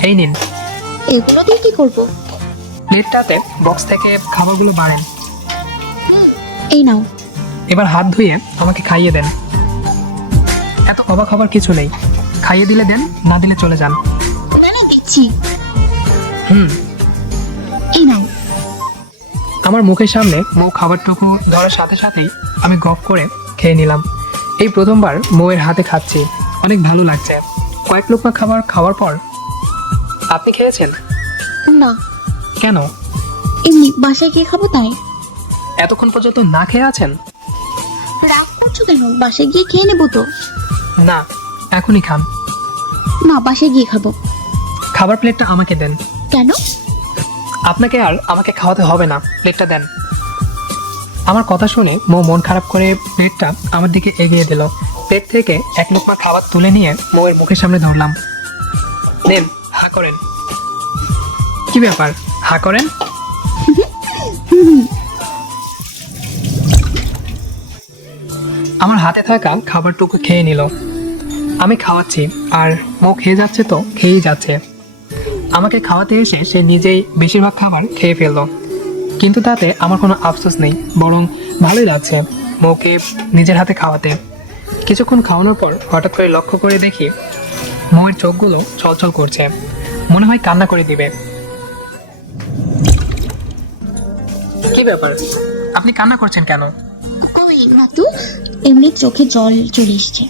এই নিন। এগুলো দিয়ে কি করব? প্লেটটাতে বক্স থেকে খাবারগুলো বাড়েন। এই নাও। এবার হাত ধুয়ে আমাকে খাইয়ে দেন। এত অবাক হবার কিছু নেই, খাইয়ে দিলে দেন, না দিলে চলে যান। আমি দিচ্ছি। হুম। এই নাও। আমার মুখের সামনে মৌ খাবারটুকু ধরার সাথে সাথেই আমি গপ করে খেয়ে নিলাম। এই প্রথমবার মৌয়ের হাতে খাচ্ছি, অনেক ভালো লাগছে। কয়েক লোকমা খাবার খাওয়ার পর, আপনি খেয়েছেন? না, কেন? এমনি বাসায় গিয়ে খাবো তাই। এতক্ষণ পর্যন্ত না খেয়ে আছেন? রাগ করছো কেন? বাসায় গিয়ে খেয়ে নেবো তো। না, এখনই খান। না, বাসায় গিয়ে খাবো। খাবার প্লেটটা আমাকে দেন। কেন? আপনাকে আর আমাকে খাওয়াতে হবে না, প্লেটটা দেন। আমার কথা শুনে মৌ মন খারাপ করে প্লেটটা আমার দিকে এগিয়ে দিল। প্লেট থেকে এক মুঠা খাবার তুলে নিয়ে মৌয়ের মুখের সামনে ধরলাম। নেন, হা করেন। কি ব্যাপার, হা করেন? আমার হাতে থাকা খাবারটুকু খেয়ে নিল। আমি খাওয়াচ্ছি আর মৌ খেয়ে যাচ্ছে তো খেয়েই যাচ্ছে। আমাকে খাওয়াতে এসে সে নিজেই বেশিরভাগ খাবার খেয়ে ফেললো, কিন্তু তাতে আমার কোনো আফসোস নেই, বরং ভালোই লাগছে মৌকে নিজের হাতে খাওয়াতে। কিছুক্ষণ খাওয়ানোর পর হঠাৎ করে লক্ষ্য করে দেখি মৌয়ের চোখগুলো ছলছল করছে, মনে হয় কান্না করে দিবে। কি ব্যাপার, আপনি কান্না করছেন কেন? কই না তো, এমনি চোখে জল চলে এসছে।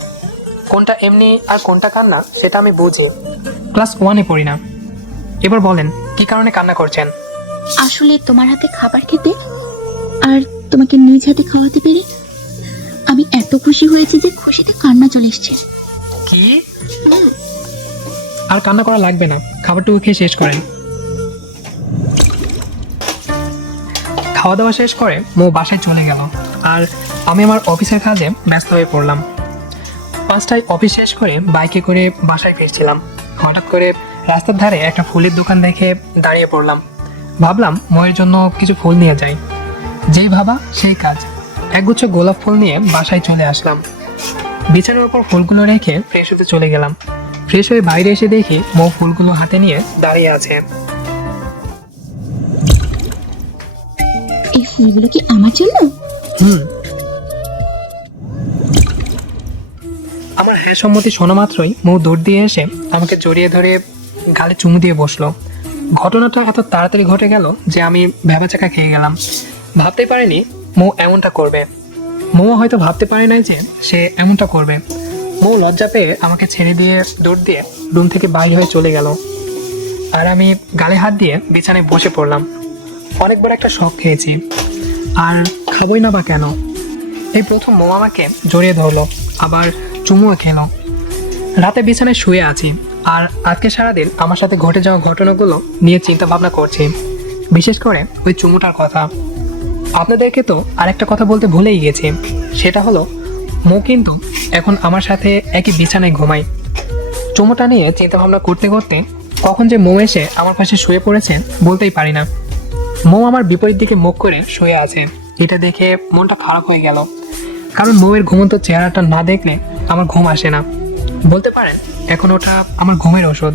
কোনটা এমনি আর কোনটা কান্না সেটা আমি বুঝি। ক্লাস 1-এ পড়ি না। এবার বলেন কি কারণে কান্না করছেন? আসলে তোমার হাতে খাবার খেতে আর তোমাকে নিজ হাতে খাওয়াতে পেরে আমি এত খুশি হয়েছি যে খুশিতে কান্না চলে এসছে। কি? আর কান্না করা লাগবে না, খাবারটুকু খেয়ে শেষ করেন। খাওয়া দাওয়া শেষ করে মৌ বাসায় চলে গেল, আর আমি আমার অফিসের কাজে ব্যস্ত হয়ে পড়লাম। 5টায় অফিস শেষ করে বাইকে করে বাসায় ফিরছিলাম। হঠাৎ করে রাস্তার ধারে একটা ফুলের দোকান দেখে দাঁড়িয়ে পড়লাম। ভাবলাম মৌয়ের জন্য কিছু ফুল নিয়ে যাই। যেই ভাবা সেই কাজ, একগুচ্ছ গোলাপ ফুল নিয়ে বাসায় চলে আসলাম। বিছানার উপর ফুলগুলো রেখে ফ্রেশ হতে চলে গেলাম। ফ্রেশ হয়ে বাইরে এসে দেখি মৌ ফুলগুলো হাতে নিয়ে দাঁড়িয়ে আছে। এই ফুলগুলো কি আমার জন্য? আমার হ্যাঁ সম্মতি শোনা মাত্রই মৌ দৌড় দিয়ে এসে আমাকে জড়িয়ে ধরে গালে চুমু দিয়ে বসলো। ঘটনাটা এত তাড়াতাড়ি ঘটে গেল যে আমি ভ্যাবাচাকা খেয়ে গেলাম। ভাবতেই পারিনি মৌ এমনটা করবে। মৌ হয়তো ভাবতে পারে নাই যে সে এমনটা করবে। মৌ লজ্জা পেয়ে আমাকে ছেড়ে দিয়ে দৌড় দিয়ে রুম থেকে বাইরে হয়ে চলে গেল, আর আমি গালে হাত দিয়ে বিছানায় বসে পড়লাম। অনেক বড় একটা শখ খেয়েছি, আর খাবোই না বা কেন। এই প্রথম মৌ আমাকে জড়িয়ে ধরলো, আবার চুমুও খেলো। রাতে বিছানায় শুয়ে আছি, আর আজকে সারাদিন আমার সাথে ঘটে যাওয়া ঘটনাগুলো নিয়ে চিন্তা ভাবনা করছি, বিশেষ করে ওই চুমুটার কথা। আপনাদেরকে তো আরেকটা কথা বলতে ভুলেই গেছি, সেটা হলো মৌ কিন্তু এখন আমার সাথে একই বিছানায় ঘুমায়। চুমুটা নিয়ে চিন্তা ভাবনা করতে করতে কখন যে মৌ এসে আমার পাশে শুয়ে পড়েছে বলতেই পারি না। মৌ আমার বিপরীত দিকে মুখ করে শুয়ে আছে, এটা দেখে মনটা খারাপ হয়ে গেল। কারণ মৌয়ের ঘুমন্ত চেহারাটা না দেখলে আমার ঘুম আসে না। বলতে পারেন এখন ওটা আমার ঘুমের ওষুধ।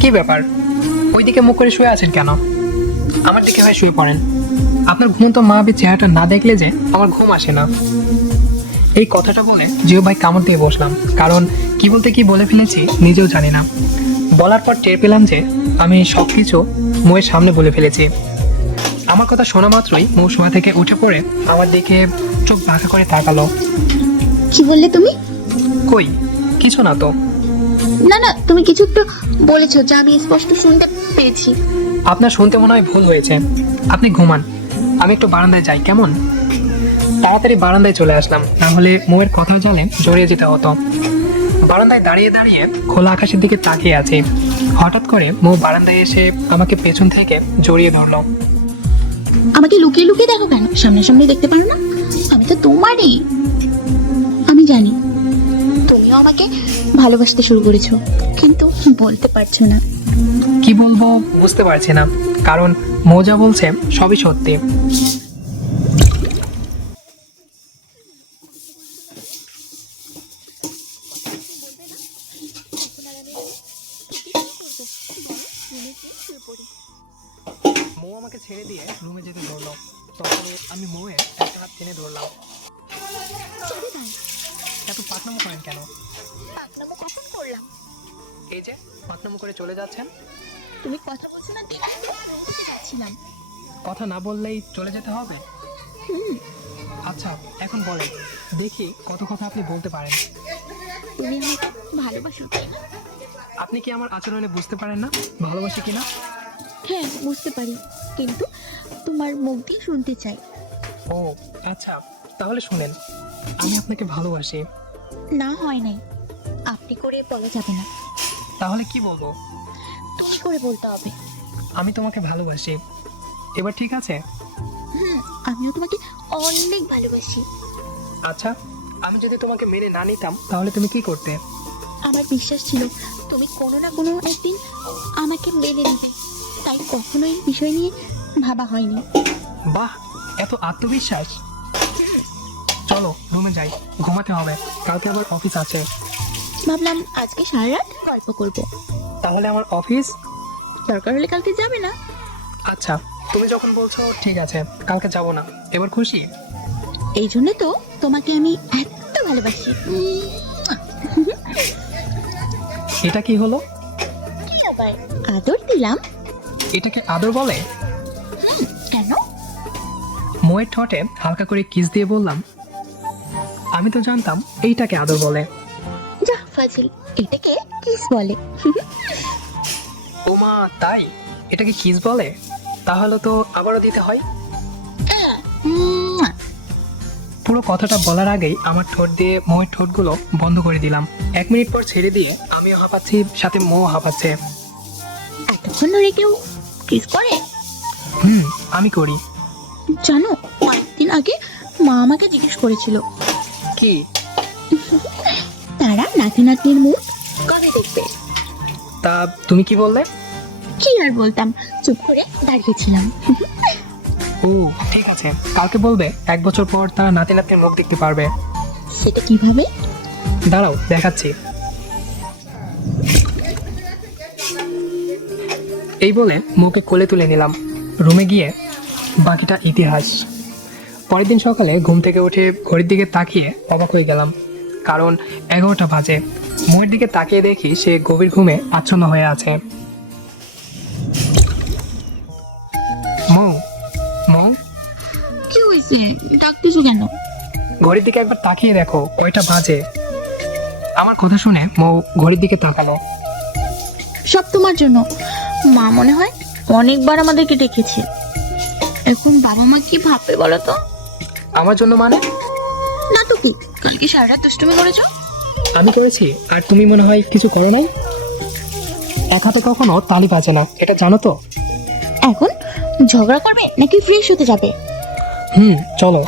কি ব্যাপার, ওইদিকে মুখ করে শুয়ে আছেন কেন? আমার দিকে হয়ে শুয়ে পড়েন। আপনার ঘুমন্ত মায়াবী চেহারাটা না দেখলে যে আমার ঘুম আসে না। এই কথাটা বলে জিও ভাই কামড় দিয়ে বসলাম, কারণ কি বলতে কি বলে ফেলেছি নিজেও জানি না। বলার পর টের পেলাম যে আমি সবকিছু মৌয়ের সামনে বলে ফেলেছি। আমার কথা শোনা মাত্রই মৌ শোয়া থেকে উঠে পড়ে আমার দিকে চোখ বাঁকা করে তাকালো। কি বললে তুমি? কই কিছু না তো। না না, তুমি কিছু একটু বলেছো যা আমি স্পষ্ট শুনতে পেরেছি। আপনার শুনতে মনে হয় ভুল হয়েছে। আপনি ঘুমান, আমি একটু বারান্দায় যাই কেমন? তাড়াতাড়ি বারান্দায় চলে আসলাম, না হলে মৌয়ের কথার জালে জড়িয়ে যেতে হতো। বারান্দায় দাঁড়িয়ে দাঁড়িয়ে খোলা আকাশের দিকে তাকিয়ে আছি। হঠাৎ করে মৌ বারান্দায় এসে আমাকে পেছন থেকে জড়িয়ে ধরলো। আমাকে লুকিয়ে লুকিয়ে দেখো কেন? সামনে দেখতে পারো না? আমি তো তোমারই। আমি জানি তুমিও আমাকে ভালোবাসতে শুরু করেছো, কিন্তু বলতে পারছো না। কি বলবো বুঝতে পারছি না, কারণ মৌ যা বলছে সবই সত্যি। মৌ আমাকে ছেড়ে দিয়ে রুমে যেতে ধরলো, তখন আমি মৌয়ের একটা হাত টেনে ধরলাম। এত পাকনামো করেন কেন? পাকনামো কখন করলাম? এই যে পাকনামো করে চলে যাচ্ছেন। তুমি কথা বলছো না দেখছিলাম। কথা না বললেই চলে যেতে হবে? আচ্ছা এখন বলেন দেখি কত কথা আপনি বলতে পারেন। তুমি আমাকে ভালোবাসো তাই না? আপনি কি আমার আচরণে বুঝতে পারেন না ভালোবাসি কিনা? হ্যাঁ বুঝতে পারি, কিন্তু তোমার মুখ দিয়ে শুনতে চাই। ও আচ্ছা, তাহলে শুনেন, আমি আপনাকে ভালোবাসি। না হয় নাই, আপনি করে বলা যাবে না। তাহলে কি বলবো? তুমি করে বলতে হবে। আমি তোমাকে ভালোবাসি, এবার ঠিক আছে? আমিও তোমাকে অনেক ভালোবাসি। আচ্ছা, আমি যদি তোমাকে মেনে না নিতাম তাহলে তুমি কি করতে? আমার বিশ্বাস ছিল তুমি কোনো না কোনো একদিন আমাকে মেনে নেবে, তাই কখনোই বিষয় নিয়ে ভাবা হয়নি। বাহ, এত আত্মবিশ্বাস! চলো রুমে যাই, ঘুমাতে হবে, কালকে আবার অফিস আছে। ভাবলাম আজকে সারা রাত গল্প করব। তাহলে আমার অফিস? দরকার হলে কালকে যাবে না? আচ্ছা তুমি যখন বলছো ঠিক আছে, কালকে যাব না। এবার খুশি? এই জন্য তো তোমাকে আমি এত ভালোবাসি। এটা কি হলো? কি আবার আদর দিলাম? এটাকে আদর বলে? কেন? মৌয়ের ঠোঁটে হালকা করে কিস দিয়ে বললাম, আমি তো জানতাম এইটাকে আদর বলে। যা ফাজিল, এটাকে কিস বলে। ওমা তাই? এটাকে কিস বলে? তাহলে তো আবারও দিতে হয়। মুয়া। পুরো কথাটা বলার আগেই আমার ঠোঁট দিয়ে মৌয়ের ঠোঁটগুলো বন্ধ করে দিলাম। 1 মিনিট পর ছেড়ে দিয়ে আমিও হাঁপাচ্ছি, সাথে মৌ হাঁপাচ্ছে। এতক্ষণ ধরে কেউ কিস করে? আমি করি। জানো, কয়েকদিন আগে মা আমাকে জিজ্ঞেস করেছিল কি? তারা নাতি নাতনির মুখ কবে দেখবে। তা তুমি কি বললে? কি আর বলতাম, চুপ করে দাঁড়িয়েছিলাম। ও ঠিক আছে, কালকে বলবে 1 বছর পর তারা নাতি নাতনির মুখ দেখতে পারবে। সেটা কিভাবে? দাঁড়াও দেখাচ্ছি। এই বলে মুখে কোলে তুলে নিলাম। রুমে গিয়ে বাকিটা ইতিহাস। পরের দিন সকালে ঘুম থেকে উঠে ঘড়ির দিকে তাকিয়ে অবাক হয়ে গেলাম, কারণ 11টা বাজে। মুখের দিকে তাকিয়ে দেখি সে গভীর ঘুমে আচ্ছন্ন হয়ে আছে। মৌ, মৌ, কি হয়েছে, ডাকতেছো কেন? ঘড়ির দিকে একবার তাকিয়ে দেখো কয়টা বাজে। আমার কথা শুনে মৌ ঘড়ির দিকে তাকালো। সব তোমার জন্য। মা মনে হয় অনেকবার আমাদেরকে ডেকেছে। এখন বাবা মা কি ভাববে বলো তো? আমার জন্য মানে? না তো কি, কালকে সারা রাত দুষ্টুমি করেছো। আমি করেছি আর তুমি মনে হয় কিছু করো নাই। এক হাতে কখনো তালি বাজে না, এটা জানো তো? এখন ঝগড়া করবে নাকি ফ্রেশ হতে যাবে? চলো।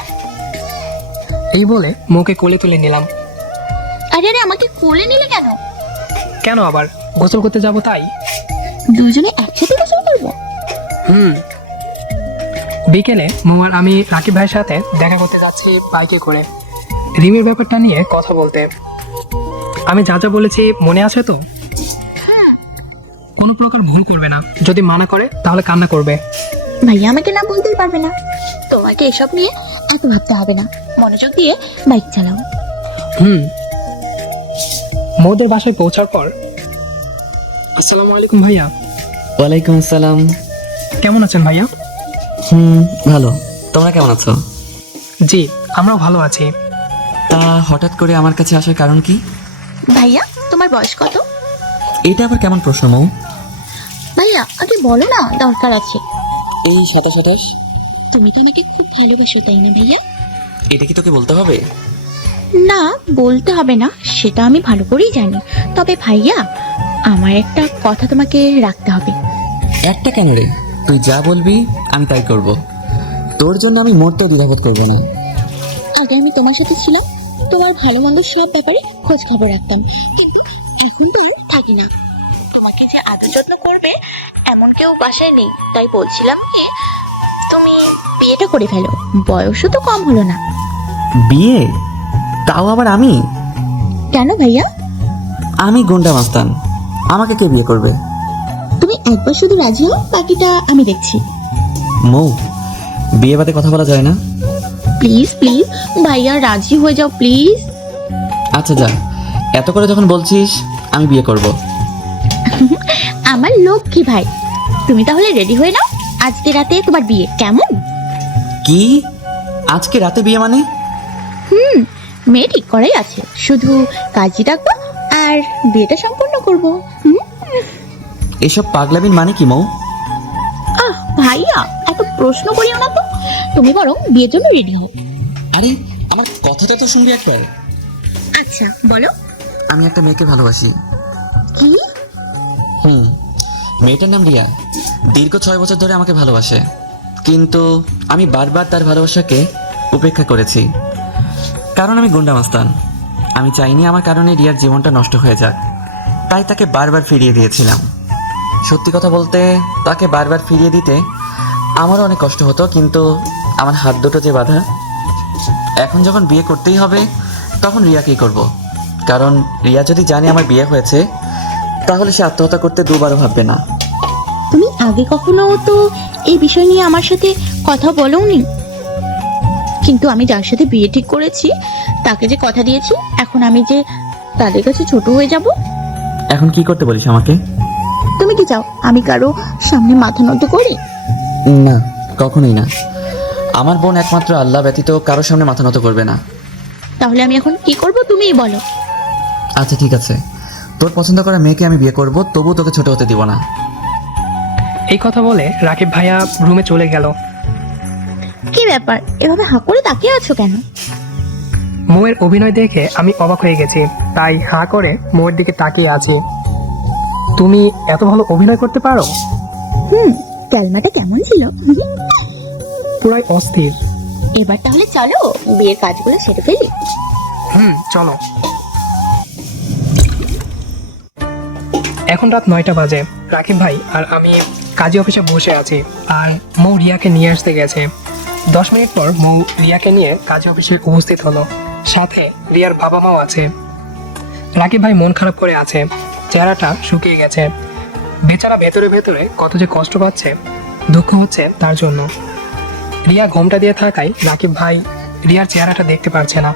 এই বলে মুখে কোলে তুলে নিলাম। আরে আরে, আমাকে কোলে নিলে কেন? কেন আবার? গোসল করতে যাব তাই। দুজনে একসাথে গোসল করবো? বিকেলে মৌ আর আমি রাকিব ভাইয়ের সাথে দেখা করতে যাচ্ছি বাইকে করে, রিমের ব্যাপারটা নিয়ে কথা বলতে। আমি যা যা বলেছি মনে আছে তো? কোনো প্রকার ভুল করবে না, যদি মানা করে তাহলে কান্না করবে। ভাইয়া আমাকে না বলতেই পারবে না। তোমাকে এসব নিয়ে এত ভাবতে হবে না, মনোযোগ দিয়ে বাইক চালাও। মৌদের বাসায় পৌঁছার পর, আসসালামু আলাইকুম ভাইয়া। ওয়ালাইকুম আসসালাম। কেমন আছেন ভাইয়া? ভালো। তোমরা কেমন আছো? জি, আমরাও ভালো আছি। তা হঠাৎ করে আমার কাছে আসার কারণ কি? ভাইয়া, তোমার বয়স কত? এটা আবার কেমন প্রশ্ন মৌ? ভাইয়া আগে বলো না, দরকার আছে। এই 27-28। তুমি তো আমাকে খুব ভালোবাসো, তাই না ভাইয়া? এটা কি তোকে বলতে হবে? না, বলতে হবে না, সেটা আমি ভালো করেই জানি। তবে ভাইয়া, আমার একটা কথা তোমাকে রাখতে হবে। একটা কেন রে? তুই যা বলবি আমি তাই করব। তোর জন্য আমি মরতেও দ্বিধাবোধ করবো না। আগে আমি তোমার সাথে ছিলাম, তোমার ভালো মন্দ সব ব্যাপারে খোঁজ খবর রাখতাম, কিন্তু এখন তো আর থাকি না। তোমাকে যে আদর যত্ন করবে এমন কেউ বাসায় নেই, তাই বলছিলাম কি তুমি বিয়েটা করে ফেলো, বয়সও তো কম হলো না। বিয়ে? তাও আবার আমি? কেন ভাইয়া? আমি গুন্ডা মাস্তান, আমাকে কে বিয়ে করবে? তুমি একবার শুধু রাজি হও, বাকিটা আমি দেখছি। মৌ, বিয়ে বাদে কথা বলা যায় না? প্লিজ প্লিজ ভাইয়া, রাজি হয়ে যাও প্লিজ। আচ্ছা যা, এত করে যখন বলছিস আমি বিয়ে করব। আমার লক্ষ্মী ভাই, তুমি তাহলে রেডি হয়ে নাও, আজকে রাতে তোমার বিয়ে, কেমন? কি? আজকে রাতে বিয়ে মানে? মেয়ে ঠিক করাই আছে, শুধু কাজী ডাকবো আর বিয়েটা সম্পন্ন করবো। এসব পাগলামির মানে কি মৌ? আহ ভাইয়া, এত প্রশ্ন করিও না তো, তুমি বরং বিয়ের জন্য রেডি হও। আরে আমার কথাটা তো শুনবি একবার। আচ্ছা বলো। আমি একটা মেয়েকে ভালোবাসি। কি? মেয়েটার নাম রিয়া। দীর্ঘ 6 বছর ধরে আমাকে ভালোবাসে, কিন্তু আমি বারবার তার ভালোবাসাকে উপেক্ষা করেছি, কারণ আমি গুন্ডা মাস্তান। আমি চাইনি আমার কারণে রিয়ার জীবনটা নষ্ট হয়ে যাক, তাই তাকে বারবার ফিরিয়ে দিয়েছিলাম। সত্যি কথা বলতে, তাকে বারবার ফিরিয়ে দিতে আমারও অনেক কষ্ট হতো, কিন্তু আমার হাত দুটো যে বাঁধা। এখন যখন বিয়ে করতেই হবে, তখন রিয়াকেই করব, কারণ রিয়া যদি জানে আমার বিয়ে হয়েছে, তাহলে সে আত্মহত্যা করতে দুবারও ভাববে না। তুমি আগে কখনো তো এই বিষয় নিয়ে আমার সাথে কথা বলোনি, কিন্তু আমি যার সাথে বিয়ে ঠিক করেছি তাকে যে কথা দিয়েছি, এখন আমি যে তাদের কাছে ছোট হয়ে যাব। এখন কি করতে বলিস আমাকে? তুমি কি চাও আমি কারো সামনে মাথা নত করি? না, কখনোই না। আমার বোন একমাত্র আল্লাহ ব্যতীত কারোর সামনে মাথা নত করবে না। তাহলে আমি এখন কি করব তুমিই বলো। আচ্ছা ঠিক আছে, তোর পছন্দ করা মেয়েকে আমি বিয়ে করব, তবুও তোকে ছোট হতে দিব না। এই কথা বলে রাকিব ভাইয়া রুমে চলে গেল। কি ব্যাপার, এভাবে হাঁ করে তাকিয়ে আছো কেন? মৌয়ের অভিনয় দেখে আমি অবাক হয়ে গেছি, তাই হাঁ করে মৌয়ের দিকে তাকিয়ে আছি। তুমি এত ভালো অভিনয় করতে পারো? ক্যালমাটা কেমন ছিল? পুরাই অস্থির। এবার তাহলে চলো বিয়ের কাজগুলো সেরে ফেলি। চলো। এখন রাত 9টা বাজে। রাকিব ভাই আর আমি কাজী অফিসে বসে আছি, আর মৌ রিয়াকে নিয়ে আসতে গেছে। 10 মিনিট পর মৌ রিয়াকে নিয়ে কাজী অফিসে উপস্থিত হলো। সাথে রিয়ার বাবা মাও আছে। রাকিব ভাই মন খারাপ করে আছে, চেহারাটা শুকিয়ে গেছে। বেচারা ভেতরে ভেতরে কত যে কষ্ট পাচ্ছে, দুঃখ হচ্ছে তার জন্য। রিয়া ঘোমটা দিয়ে থাকায় রাকিব ভাই রিয়ার চেহারাটা দেখতে পারছে না।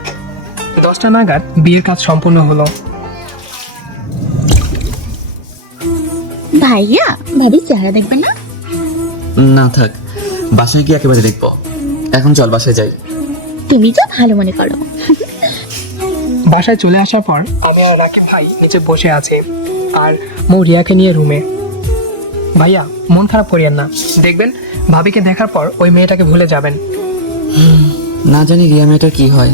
10টা নাগাদ বিয়ের কাজ সম্পূর্ণ হলো। ভাইয়া ভাবির চেহারা দেখবেন না? না থাক, বাসায় গিয়ে একেবারে দেখবো। এখন চল বাসায় যাই। তুমি যা ভালো মনে করো। বাসায় চলে আসার পর আমি আর রাকিব ভাই নিচে বসে আছি, আর মৌ রিয়াকে নিয়ে রুমে। ভাইয়া মন খারাপ করিয়েন না, দেখবেন ভাবিকে দেখার পর ওই মেয়েটাকে ভুলে যাবেন। না জানি রিয়া মেয়েটার কি হয়।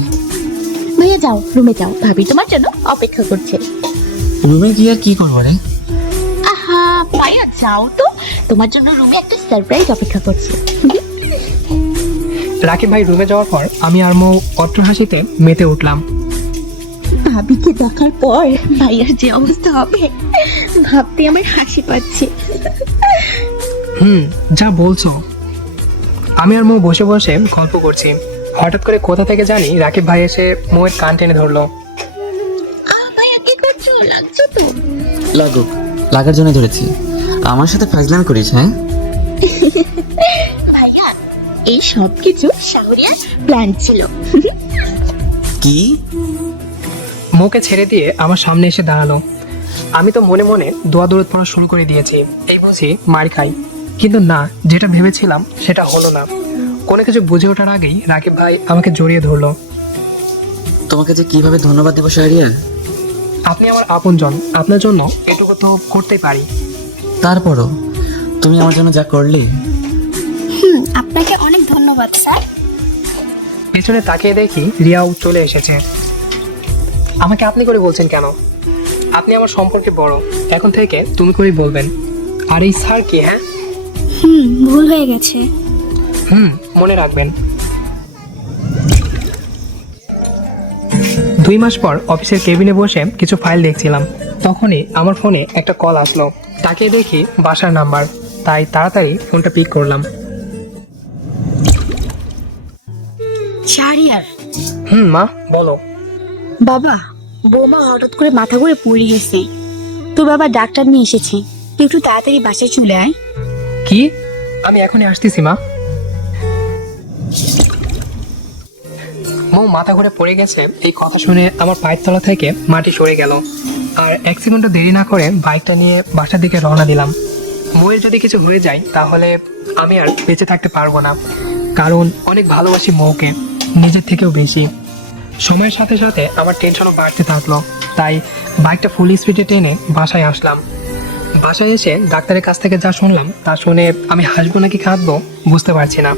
ভাইয়া যাও রুমে যাও, ভাবি তোমার জন্য অপেক্ষা করছে। রুমে গিয়ে আর কি করবো রে? আহা ভাইয়া যাও তো, তোমার জন্য রুমে একটা সারপ্রাইজ অপেক্ষা করছে। রাকিব ভাই রুমে যাওয়ার পর আমি আর মৌ অট্ট হাসিতে মেতে উঠলাম। ভাবিকে দেখার পর ভাইয়ার যে অবস্থা হবে ভাবতে আমার হাসি পাচ্ছে। যা বলছো। আমি আর মৌ বসে বসে গল্প করছি, হঠাৎ করে কোথা থেকে জানি রাকিব ভাই এসে মৌয়ের কান টেনে ধরলো। ভাইয়া কি করছো, লাগছে তো? লাগুক, লাগার জন্য ধরেছি। আমার সাথে ফাজলামি করিস? হ্যাঁ ভাইয়া এই সব কিছু শাহরিয়ার প্ল্যান ছিল। কি? মৌকে ছেড়ে দিয়ে আমার সামনে এসে দাঁড়ালো। আমি তো মনে মনে দোয়া দৌড় পড়া শুরু করে দিয়েছি, এই বুঝি মার খাই। কিন্তু না, যেটা ভেবেছিলাম সেটা হলো না। কোনো কিছু বুঝে ওঠার আগেই রাকিব ভাই আমাকে জড়িয়ে ধরলো। তোমাকে যে কিভাবে ধন্যবাদ দেবো শাহরিয়ার। আপনি আমার আপনজন, আপনার জন্য এটুকু তো করতেই পারি। তারপরও তুমি আমার জন্য যা করলে। আপনাকে অনেক ধন্যবাদ স্যার। পেছনে তাকিয়ে দেখি রিয়াও চলে এসেছে। আমাকে আপনি করে বলছেন কেন? আপনি আমার সম্পর্কে বড়, এখন থেকে তুমি করেই বলবেন। আর এই স্যার কি? হ্যাঁ ভুল হয়ে গেছে। মনে রাখবেন। 2 মাস পর অফিসের কেবিনে বসে কিছু ফাইল দেখছিলাম, তখনই আমার ফোনে একটা কল আসলো। তাকিয়ে দেখি বাসার নাম্বার, তাই তাড়াতাড়ি ফোনটা পিক করলাম। শাহরিয়ার মা বলো। বাবা, বৌমা হঠাৎ করে মাথা ঘুরে পড়ে গেছে, তোর বাবা ডাক্তার নিয়ে এসেছে, তুই একটু তাড়াতাড়ি বাসায় চলে আয়। কি? আমি এখনই আসতেছি মা। মৌ মাথা ঘুরে পড়ে গেছে, এই কথা শুনে আমার পায়ের তলা থেকে মাটি সরে গেল। আর 1 সেকেন্ডও দেরি না করে বাইকটা নিয়ে বাসার দিকে রওনা দিলাম। মৌয়ের যদি কিছু হয়ে যায় তাহলে আমি আর বেঁচে থাকতে পারবো না, কারণ অনেক ভালোবাসি মৌকে, নিজের থেকেও বেশি। সময়ের সাথে সাথে আমার টেনশনও বাড়তে থাকলো, তাই বাইকটা ফুল স্পিডে টেনে বাসায় আসলাম। বাসায় এসে ডাক্তারের কাছ থেকে যা শুনলাম তা শুনে আমি হাসবো নাকি কাঁদবো বুঝতে পারছি না।